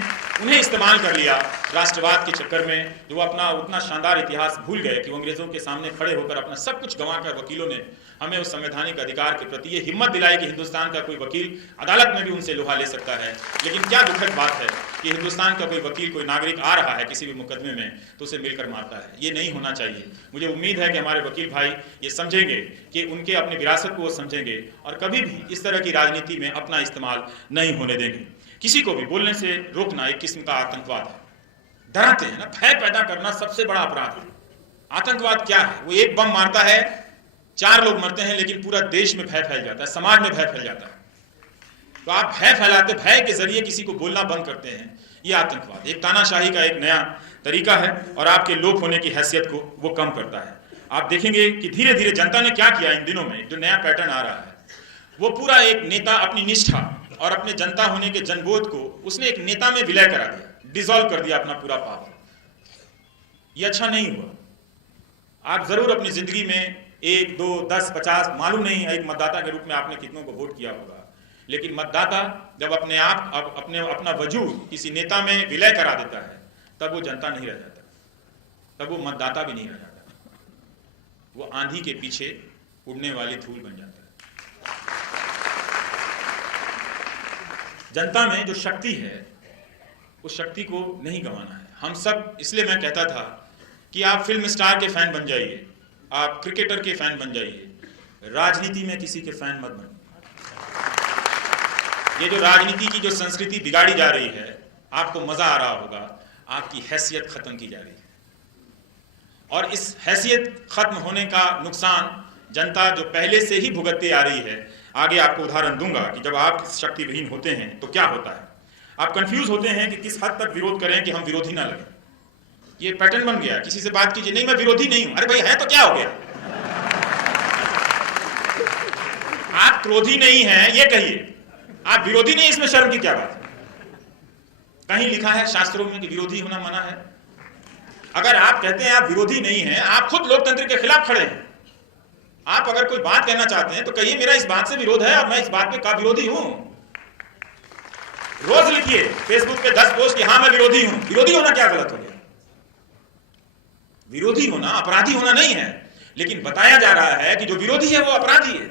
उन्हें इस्तेमाल कर लिया राष्ट्रवाद के चक्कर में, जो अपना उतना शानदार इतिहास भूल गए कि वो अंग्रेजों के सामने खड़े होकर अपना सब कुछ गंवाकर वकीलों ने हमें उस संवैधानिक अधिकार के प्रति ये हिम्मत दिलाई कि हिंदुस्तान का कोई वकील अदालत में भी उनसे लोहा ले सकता है। लेकिन क्या दुखद बात है कि हिंदुस्तान का कोई वकील, कोई नागरिक आ रहा है किसी भी मुकदमे में, तो उसे मिलकर मारता है। ये नहीं होना चाहिए। मुझे उम्मीद है कि हमारे वकील भाई ये समझेंगे, कि उनके अपनी विरासत को वो समझेंगे, और कभी भी इस तरह की राजनीति में अपना इस्तेमाल नहीं होने देंगे। किसी को भी बोलने से रोकना एक किस्म का आतंकवाद है। डराते हैं ना, भय पैदा करना सबसे बड़ा अपराध है। आतंकवाद क्या है? वो एक बम मारता है 4 लोग मरते हैं लेकिन पूरा देश में भय फैल जाता है, समाज में भय फैल जाता है। तो आप भय फैलाते, भय के जरिए किसी को बोलना बंद करते हैं, ये आतंकवाद एक तानाशाही का एक नया तरीका है और आपके लोक होने की हैसियत को वो कम करता है। आप देखेंगे कि धीरे धीरे जनता ने क्या किया इन दिनों में, जो नया पैटर्न आ रहा है, वो पूरा एक नेता अपनी निष्ठा और अपने जनता होने के जनबोध को उसने एक नेता में विलय करा दिया, डिसॉल्व कर दिया अपना पूरा पावर। ये अच्छा नहीं हुआ। आप जरूर अपनी जिंदगी में 1, 2, 10, 50, मालूम नहीं है एक मतदाता के रूप में आपने कितनों को वोट किया होगा, लेकिन मतदाता जब अपना वजूद किसी नेता में विलय करा देता है, तब वो जनता नहीं रह जाता, तब वो मतदाता भी नहीं रह जाता, वो आंधी के पीछे उड़ने वाली धूल बन जाता है। जनता में जो शक्ति है, उस शक्ति को नहीं गंवाना है। हम सब, इसलिए मैं कहता था कि आप फिल्म स्टार के फैन बन जाइए, आप क्रिकेटर के फैन बन जाइए, राजनीति में किसी के फैन मत बनिए। ये जो राजनीति की जो संस्कृति बिगाड़ी जा रही है, आपको मजा आ रहा होगा, आपकी हैसियत खत्म की जा रही है। और इस हैसियत खत्म होने का नुकसान जनता जो पहले से ही भुगतती आ रही है। आगे आपको उदाहरण दूंगा कि जब आप शक्ति विहीन होते हैं तो क्या होता है। आप कंफ्यूज होते हैं कि किस हद तक विरोध करें कि हम विरोधी ना लगे। ये पैटर्न बन गया, किसी से बात कीजिए, नहीं मैं विरोधी नहीं हूं। अरे भाई है तो क्या हो गया? आप क्रोधी नहीं हैं ये कहिए, आप विरोधी नहीं, इसमें शर्म की क्या बात है? कहीं लिखा है शास्त्रों में कि विरोधी होना मना है? अगर आप कहते हैं आप विरोधी नहीं हैं, आप खुद लोकतंत्र के खिलाफ खड़े हैं। आप अगर कोई बात कहना चाहते हैं तो कहिए मेरा इस बात से विरोध है और मैं इस बात पे का विरोधी हूं। रोज लिखिए फेसबुक पे 10 पोस्ट कि हाँ मैं विरोधी हूं। विरोधी होना क्या गलत हो गया? विरोधी होना अपराधी होना नहीं है, लेकिन बताया जा रहा है कि जो विरोधी है वो अपराधी है।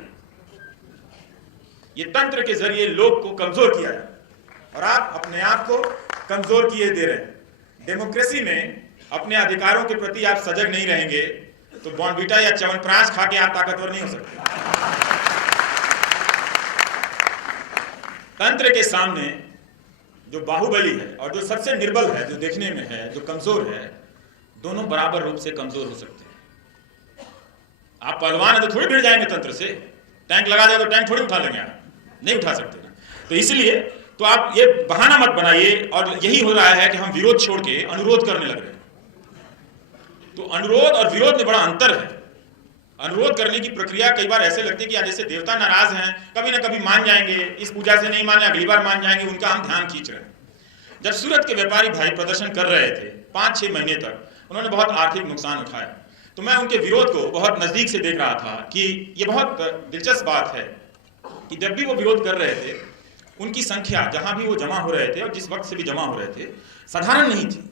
ये तंत्र के जरिए लोग को कमजोर किया है और आप अपने आप को कमजोर किए दे रहे हैं। डेमोक्रेसी में अपने अधिकारों के प्रति आप सजग नहीं रहेंगे तो बॉर्नविटा या च्यवनप्राश खा के आप ताकतवर नहीं हो सकते। तंत्र के सामने जो बाहुबली है और जो सबसे निर्बल है, जो देखने में है, जो कमजोर है, दोनों बराबर रूप से कमजोर हो सकते हैं। आप पहलवान है तो थोड़ी भिड़ जाएंगे तंत्र से। टैंक लगा दे तो टैंक थोड़ी उठा लेंगे, आप नहीं उठा सकते ना। तो इसलिए तो आप ये बहाना मत बनाइए। और यही हो रहा है कि हम विरोध छोड़ के अनुरोध करने लग रहे हैं। तो अनुरोध और विरोध में बड़ा अंतर है। अनुरोध करने की प्रक्रिया कई बार ऐसे लगती है कि जैसे देवता नाराज हैं, कभी ना कभी मान जाएंगे, इस पूजा से नहीं माने अगली बार मान जाएंगे, उनका हम ध्यान खींच रहे हैं। जब सूरत के व्यापारी भाई प्रदर्शन कर रहे थे 5-6 महीने तक, उन्होंने बहुत आर्थिक नुकसान उठाया, तो मैं उनके विरोध को बहुत नजदीक से देख रहा था कि ये बहुत दिलचस्प बात है कि जब भी वो विरोध कर रहे थे, उनकी संख्या जहां भी वो जमा हो रहे थे और जिस वक्त से भी जमा हो रहे थे, साधारण नहीं थी।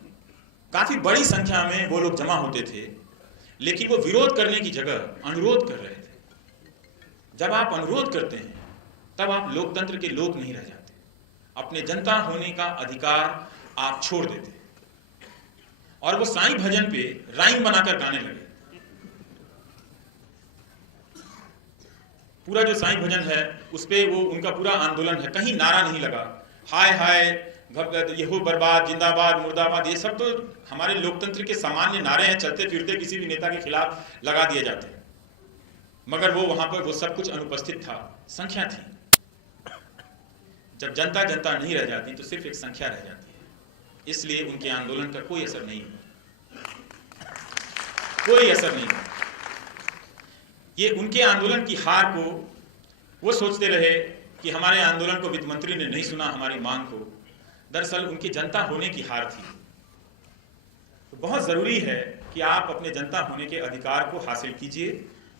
काफी बड़ी संख्या में वो लोग जमा होते थे, लेकिन वो विरोध करने की जगह अनुरोध कर रहे थे। जब आप अनुरोध करते हैं तब आप लोकतंत्र के लोग नहीं रह जाते। अपने जनता होने का अधिकार आप छोड़ देते। और वो साईं भजन पे राइम बनाकर गाने लगे। पूरा जो साईं भजन है उस पे वो उनका पूरा आंदोलन है, कहीं नारा नहीं लगा हाय हाय ये हो बर्बाद, जिंदाबाद, मुर्दाबाद। ये सब तो हमारे लोकतंत्र के सामान्य नारे हैं, चलते फिरते किसी भी नेता के खिलाफ लगा दिए जाते हैं। मगर वो वहां पर वो सब कुछ अनुपस्थित था, संख्या थी। जब जनता जनता नहीं रह जाती तो सिर्फ एक संख्या रह जाती है। इसलिए उनके आंदोलन का कोई असर नहीं हुआ, कोई असर नहीं हुआ। ये उनके आंदोलन की हार को वो सोचते रहे कि हमारे आंदोलन को वित्त मंत्री ने नहीं सुना, हमारी मांग को। दरअसल उनकी जनता होने की हार थी। तो बहुत जरूरी है कि आप अपने जनता होने के अधिकार को हासिल कीजिए,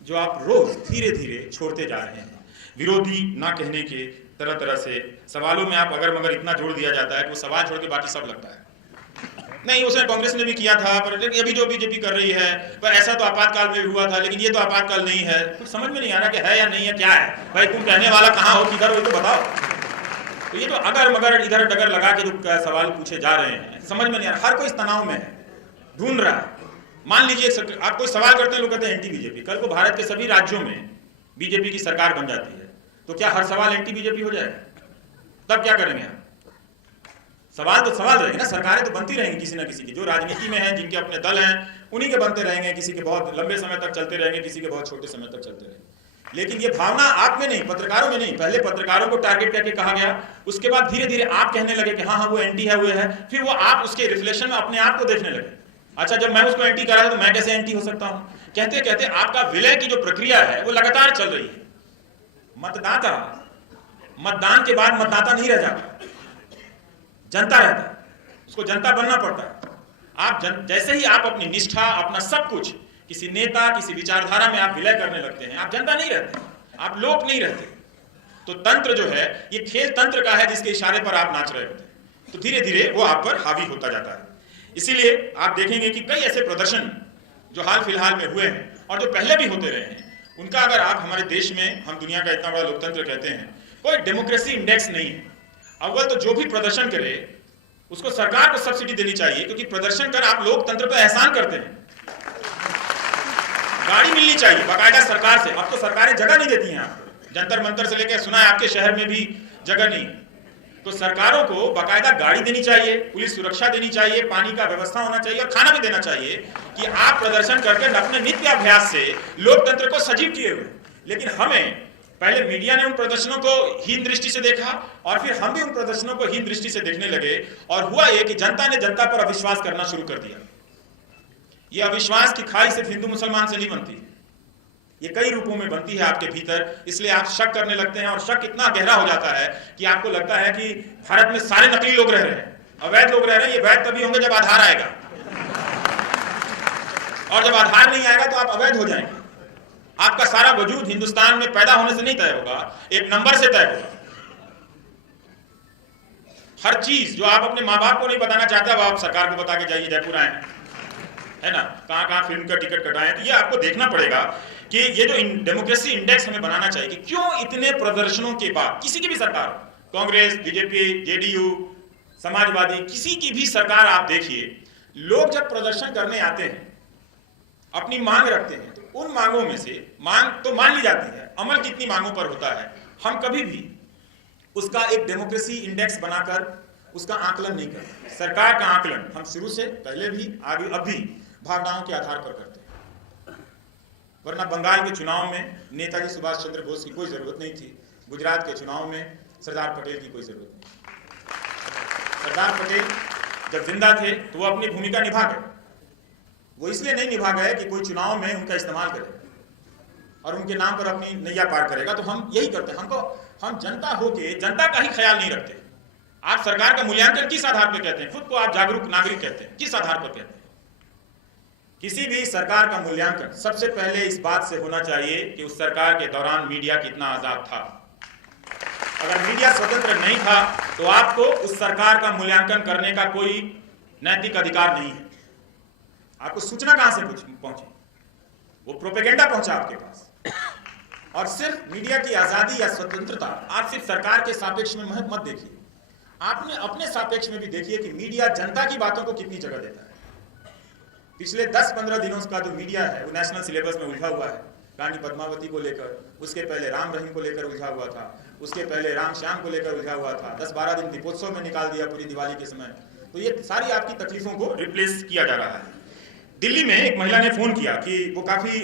जो आप रोज धीरे धीरे छोड़ते जा रहे हैं। विरोधी ना कहने के तरह तरह से सवालों में आप अगर मगर इतना जोड़ दिया जाता है कि वो सवाल छोड़ के बाकी सब लगता है। नहीं, उसने कांग्रेस ने भी किया था, पर अभी जो बीजेपी कर रही है, पर ऐसा तो आपातकाल में भी हुआ था, लेकिन ये तो आपातकाल नहीं है। कुछ समझ में नहीं आ रहा कि है या नहीं है, क्या है भाई? तुम कहने वाला कहाँ हो, किधर हो, तो बताओ। तो ये तो अगर मगर इधर डगर लगा के जो सवाल पूछे जा रहे हैं, समझ में नहीं आ रहा। हर कोई इस तनाव में है, ढूंढ रहा है। मान लीजिए आप कोई सवाल करते हैं, लोग कहते हैं एंटी बीजेपी। कल को भारत के सभी राज्यों में बीजेपी की सरकार बन जाती है, तो क्या हर सवाल एंटी बीजेपी हो जाएगा? तब क्या करेंगे आप? सवाल तो सवाल रहेंगे ना, सरकारें तो बनती रहेंगी किसी ना किसी की, जो राजनीति में हैं, जिनके अपने दल हैं, उन्हीं के बनते रहेंगे, किसी के बहुत लंबे समय तक चलते रहेंगे, किसी के बहुत छोटे समय तक चलते रहेंगे। लेकिन ये भावना आप में नहीं, पत्रकारों में नहीं। पहले पत्रकारों को टारगेट करके कहा गया, उसके बाद धीरे धीरे आप कहने लगे कि हाँ हाँ वो एंटी है, वो है, फिर वो आप उसके रिफ्लेक्शन में अपने आप को देखने लगे। अच्छा, जब मैं उसको एंटी कर रहा हूं तो मैं कैसे एंटी हो सकता हूं? कहते कहते आपका विलय की जो प्रक्रिया है वो लगातार चल रही है। मतदाता मतदान के बाद मतदाता नहीं रह जाता, जनता रहता है, उसको जनता बनना पड़ता है। आप जैसे ही आप अपनी निष्ठा, अपना सब कुछ किसी नेता, किसी विचारधारा में आप विलय करने लगते हैं, आप जनता नहीं रहते, आप लोक नहीं रहते। तो तंत्र जो है ये खेल तंत्र का है, जिसके इशारे पर आप नाच रहे होते हैं, तो धीरे धीरे वो आप पर हावी होता जाता है। इसीलिए आप देखेंगे कि कई ऐसे प्रदर्शन जो हाल फिलहाल में हुए हैं और जो पहले भी होते रहे हैं, उनका अगर आप हमारे देश में, हम दुनिया का इतना बड़ा लोकतंत्र कहते हैं, कोई डेमोक्रेसी इंडेक्स नहीं है। अव्वल तो जो भी प्रदर्शन करे उसको सरकार को सब्सिडी देनी चाहिए, क्योंकि प्रदर्शन कर आप लोकतंत्र पर एहसान करते हैं। गाड़ी मिलनी चाहिए बाकायदा सरकार से। अब तो सरकारें जगह नहीं देती हैं आपको, जंतर मंतर से लेकर सुना है आपके शहर में भी जगह नहीं। तो सरकारों को बाकायदा गाड़ी देनी चाहिए, पुलिस सुरक्षा देनी चाहिए, पानी का व्यवस्था होना चाहिए और खाना भी देना चाहिए कि आप प्रदर्शन करके अपने नित्य अभ्यास से लोकतंत्र को सजीव किए हुए। लेकिन हमें पहले मीडिया ने उन प्रदर्शनों को हीन दृष्टि से देखा और फिर हम भी उन प्रदर्शनों को हीन दृष्टि से देखने लगे, और हुआ ये कि जनता ने जनता पर अविश्वास करना शुरू कर दिया। ये अविश्वास की खाई सिर्फ हिंदू मुसलमान से नहीं बनती, ये कई रूपों में बनती है आपके भीतर। इसलिए आप शक करने लगते हैं, और शक इतना गहरा हो जाता है कि आपको लगता है कि भारत में सारे नकली लोग रह रहे हैं, अवैध लोग रह रहे हैं। ये वैध तभी होंगे जब आधार आएगा, और जब आधार नहीं आएगा तो आप अवैध हो जाएंगे। आपका सारा वजूद हिंदुस्तान में पैदा होने से नहीं तय होगा, एक नंबर से तय होगा। हर चीज जो आप अपने माँ बाप को नहीं बताना चाहते, अब आप सरकार को बता के जाइए जयपुर आए, है ना, कहां कहां फिल्म का टिकट कटाए। तो ये आपको देखना पड़ेगा कि ये जो डेमोक्रेसी इंडेक्स हमें बनाना चाहिए कि क्यों इतने प्रदर्शनों के बाद, किसी की भी सरकार, कांग्रेस, बीजेपी, जेडीयू, समाजवादी, किसी की भी सरकार आप देखिए, लोग जब प्रदर्शन करने आते हैं, अपनी मांग रखते हैं, तो उन मांगों में से मांग तो मान ली जाती है, अमल कितनी मांगों पर होता है, हम कभी भी उसका एक डेमोक्रेसी इंडेक्स बनाकर उसका आकलन नहीं करते। सरकार का आकलन हम शुरू से, पहले भी, आगे, अब भी भावनाओं के आधार पर करते हैं। वरना बंगाल के चुनाव में नेताजी सुभाष चंद्र बोस की कोई जरूरत नहीं थी, गुजरात के चुनाव में सरदार पटेल की कोई जरूरत नहीं। सरदार पटेल जब जिंदा थे तो वो अपनी भूमिका निभा गए। वो इसलिए नहीं निभा गए कि कोई चुनाव में उनका इस्तेमाल करे और उनके नाम पर अपनी नैया पार करेगा। तो हम यही करते हैं, हम जनता होके जनता का ही ख्याल नहीं रखते। आप सरकार का मूल्यांकन किस आधार पर कहते हैं? खुद को आप जागरूक नागरिक कहते हैं, किस आधार पर कहते हैं? किसी भी सरकार का मूल्यांकन सबसे पहले इस बात से होना चाहिए कि उस सरकार के दौरान मीडिया कितना आजाद था। अगर मीडिया स्वतंत्र नहीं था तो आपको उस सरकार का मूल्यांकन करने का कोई नैतिक अधिकार नहीं है। आपको सूचना कहां से पहुंची? वो प्रोपेगेंडा पहुंचा आपके पास। और सिर्फ मीडिया की आजादी या स्वतंत्रता आप सिर्फ सरकार के सापेक्ष में मत देखिए, आपने अपने सापेक्ष में भी देखिए कि मीडिया जनता की बातों को कितनी जगह देता है। पिछले 10-15 दिनों का जो मीडिया है वो नेशनल सिलेबस में उलझा हुआ है। रानी पद्मावती को लेकर, उसके पहले राम रहीम को लेकर उलझा हुआ था, उसके पहले राम श्याम को लेकर उलझा हुआ था, 10-12 दिन दीपोत्सव में निकाल दिया पूरी दिवाली के समय। तो ये सारी आपकी तकलीफों को रिप्लेस किया जा रहा है। दिल्ली में एक महिला ने फोन किया कि वो काफी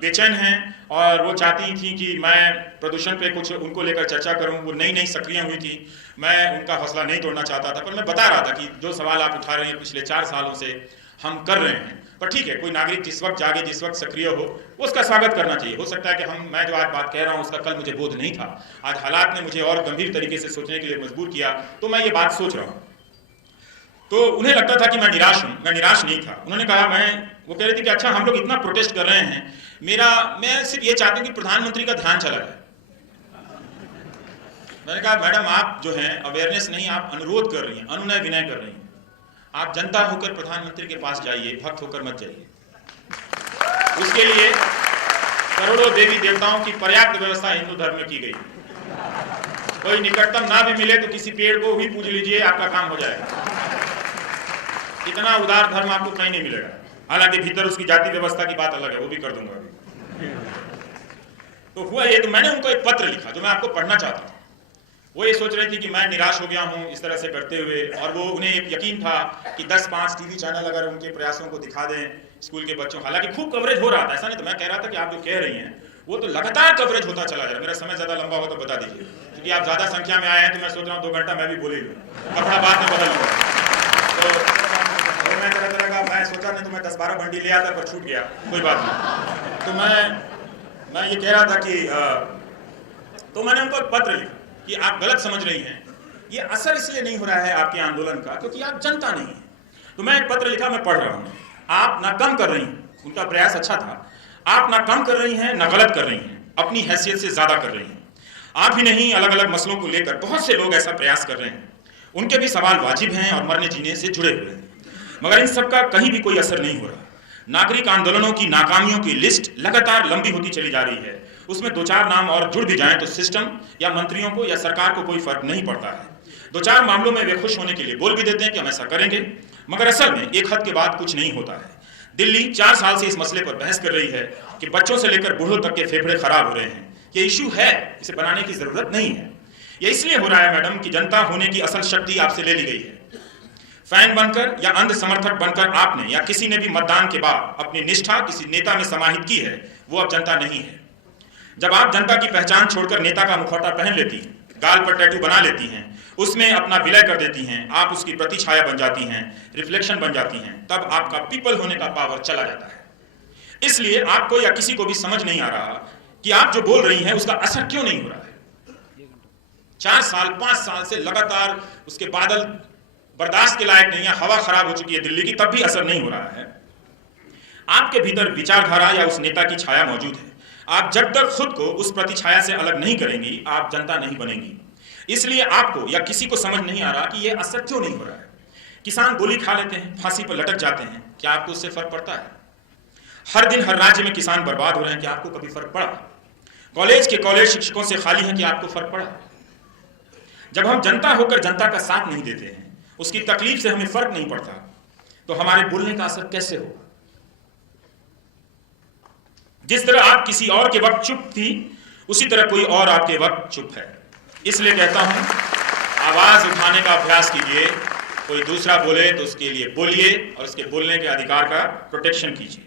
बेचैन हैं और वो चाहती थी कि मैं प्रदूषण पे कुछ उनको लेकर चर्चा करूं। वो नई सक्रिय हुई थी, मैं उनका हौसला नहीं तोड़ना चाहता था, पर मैं बता रहा था कि जो सवाल आप उठा रहे हैं पिछले 4 सालों से हम कर रहे हैं। पर ठीक है, कोई नागरिक जिस वक्त जागे, जिस वक्त सक्रिय हो, उसका स्वागत करना चाहिए। हो सकता है कि मैं जो आज बात कह रहा हूं उसका कल मुझे बोध नहीं था, आज हालात ने मुझे और गंभीर तरीके से सोचने के लिए मजबूर किया, तो मैं ये बात सोच रहा हूं। तो उन्हें लगता था कि मैं निराश हूं, मैं निराश नहीं था। उन्होंने कहा, वो कह रही थी कि अच्छा हम लोग इतना प्रोटेस्ट कर रहे हैं, मैं सिर्फ ये चाहती हूँ कि प्रधानमंत्री का ध्यान चला जाए। मैंने कहा मैडम आप जो हैं अवेयरनेस नहीं, आप अनुरोध कर रही हैं, अनुनय विनय कर रही हैं। आप जनता होकर प्रधानमंत्री के पास जाइए, भक्त होकर मत जाइए। उसके लिए करोड़ों देवी देवताओं की पर्याप्त व्यवस्था हिंदू धर्म में की गई। कोई निकटतम ना भी मिले तो किसी पेड़ को भी पूज लीजिए, आपका काम हो जाएगा। इतना उदार धर्म आपको कहीं नहीं मिलेगा। हालांकि भीतर उसकी जाति व्यवस्था की बात अलग है, वो भी कर दूंगा अभी। तो हुआ ये, तो मैंने उनको एक पत्र लिखा जो मैं आपको पढ़ना चाहता हूं। वो ये सोच रही थी कि मैं निराश हो गया हूँ इस तरह से करते हुए, और वो उन्हें एक यकीन था कि 10-5 टीवी चैनल अगर उनके प्रयासों को दिखा दें स्कूल के बच्चों, हालांकि खूब कवरेज हो रहा था, ऐसा नहीं तो मैं कह रहा था कि आप जो कह रही हैं वो तो लगातार कवरेज होता चला जा रहा है। मेरा समय ज़्यादा लंबा हो तो बता दीजिए, क्योंकि आप ज़्यादा संख्या में आए हैं तो मैं सोच रहा हूँ 2 घंटा मैं भी बोल ही लूँ, कपड़ा बाद में बदल लूँगा। तो मैं तरह का मैं सोचा नहीं तो मैं 10-12 बंडी ले आता पर छूट गया, कोई बात नहीं। तो मैं ये कह रहा था कि तो मैंने उनको एक पत्र लिखा कि आप गलत समझ रही हैं, ये असर इसलिए नहीं हो रहा है आपके आंदोलन का क्योंकि आप जनता नहीं है। तो मैं एक पत्र लिखा, मैं पढ़ रहा हूँ। आप ना कम कर रही हैं, उनका प्रयास अच्छा था, आप ना कम कर रही हैं ना गलत कर रही हैं, अपनी हैसियत से ज्यादा कर रही हैं। आप ही नहीं, अलग अलग मसलों को लेकर बहुत से लोग ऐसा प्रयास कर रहे हैं, उनके भी सवाल वाजिब हैं और मरने जीने से जुड़े हुए हैं, मगर इन सबका कहीं भी कोई असर नहीं हो रहा। नागरिक आंदोलनों की नाकामियों की लिस्ट लगातार लंबी होती चली जा रही है, उसमें 2-4 नाम और जुड़ भी जाएं तो सिस्टम या मंत्रियों को या सरकार को कोई फर्क नहीं पड़ता है। 2-4 मामलों में वे खुश होने के लिए बोल भी देते हैं कि हम ऐसा करेंगे, मगर असल में एक हद के बाद कुछ नहीं होता है। दिल्ली 4 साल से इस मसले पर बहस कर रही है कि बच्चों से लेकर बूढ़ों तक के फेफड़े खराब हो रहे हैं। ये इशू है, इसे बनाने की जरूरत नहीं है। ये इसलिए हो रहा है मैडम कि जनता होने की असल शक्ति आपसे ले ली गई है। फैन बनकर या अंध समर्थक बनकर आपने या किसी ने भी मतदान के बाद अपनी निष्ठा किसी नेता में समाहित की है, वो अब जनता नहीं है। जब आप जनता की पहचान छोड़कर नेता का मुखौटा पहन लेती हैं, गाल पर टैटू बना लेती हैं, उसमें अपना विलय कर देती हैं, आप उसकी प्रतिछाया बन जाती हैं, रिफ्लेक्शन बन जाती हैं, तब आपका पीपल होने का पावर चला जाता है। इसलिए आपको या किसी को भी समझ नहीं आ रहा कि आप जो बोल रही हैं उसका असर क्यों नहीं हो रहा है। 4 साल 5 साल से लगातार उसके बादल बर्दाश्त के लायक नहीं है, हवा खराब हो चुकी है दिल्ली की, तब भी असर नहीं हो रहा है। आपके भीतर विचारधारा या उस नेता की छाया मौजूद है। आप जब तक खुद को उस प्रतिछाया से अलग नहीं करेंगी, आप जनता नहीं बनेंगी। इसलिए आपको या किसी को समझ नहीं आ रहा कि यह असर क्यों नहीं हो रहा है। किसान गोली खा लेते हैं, फांसी पर लटक जाते हैं, क्या आपको उससे फर्क पड़ता है? हर दिन हर राज्य में किसान बर्बाद हो रहे हैं, क्या आपको कभी फर्क पड़ा? कॉलेज के कॉलेज शिक्षकों से खाली हैं, क्या आपको फर्क पड़ा? जब हम जनता होकर जनता का साथ नहीं देते हैं, उसकी तकलीफ से हमें फर्क नहीं पड़ता, तो हमारे बोलने का असर कैसे होगा? जिस तरह आप किसी और के वक्त चुप थी, उसी तरह कोई और आपके वक्त चुप है। इसलिए कहता हूं, आवाज उठाने का अभ्यास कीजिए। कोई दूसरा बोले तो उसके लिए बोलिए और उसके बोलने के अधिकार का प्रोटेक्शन कीजिए।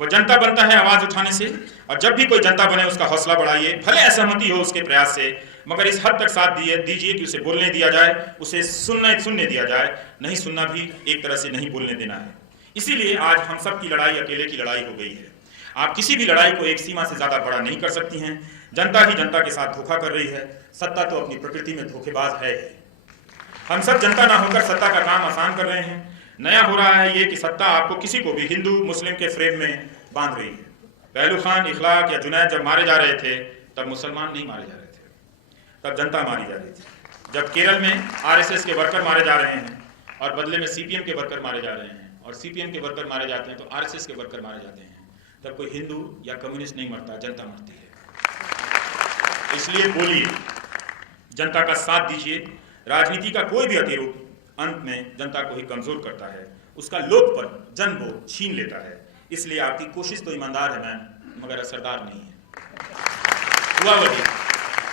वो जनता बनता है आवाज उठाने से, और जब भी कोई जनता बने उसका हौसला बढ़ाइए। भले असहमति हो उसके प्रयास से, मगर इस हद तक साथ दीजिए कि उसे बोलने दिया जाए, उसे सुनने दिया जाए। नहीं सुनना भी एक तरह से नहीं बोलने देना है। इसीलिए आज हम सब की लड़ाई अकेले की लड़ाई हो गई है। आप किसी भी लड़ाई को एक सीमा से ज्यादा बड़ा नहीं कर सकती हैं। जनता ही जनता के साथ धोखा कर रही है। सत्ता तो अपनी प्रकृति में धोखेबाज है। हम सब जनता ना होकर सत्ता का काम आसान कर रहे हैं। नया हो रहा है ये कि सत्ता आपको किसी को भी हिंदू मुस्लिम के फ्रेम में बांध रही है। पहलू खान, इखलाक या जुनैद जब मारे जा रहे थे तब मुसलमान नहीं मारे जा रहे थे, तब जनता मारी जा रही थी। जब केरल में आरएसएस के वर्कर मारे जा रहे हैं और बदले में सीपीएम के वर्कर मारे जा रहे हैं, और सीपीएम के वर्कर मारे जाते हैं तो आरएसएस के वर्कर मारे जाते हैं, तब कोई हिंदू या कम्युनिस्ट नहीं मरता, जनता मरती है। इसलिए बोलिए, जनता का साथ दीजिए। राजनीति का कोई भी अतिरूप अंत में जनता को ही कमजोर करता है, उसका लोक पर जनबोध छीन लेता है। इसलिए आपकी कोशिश तो ईमानदार है मैम, मगर असरदार नहीं है। हुआ वही,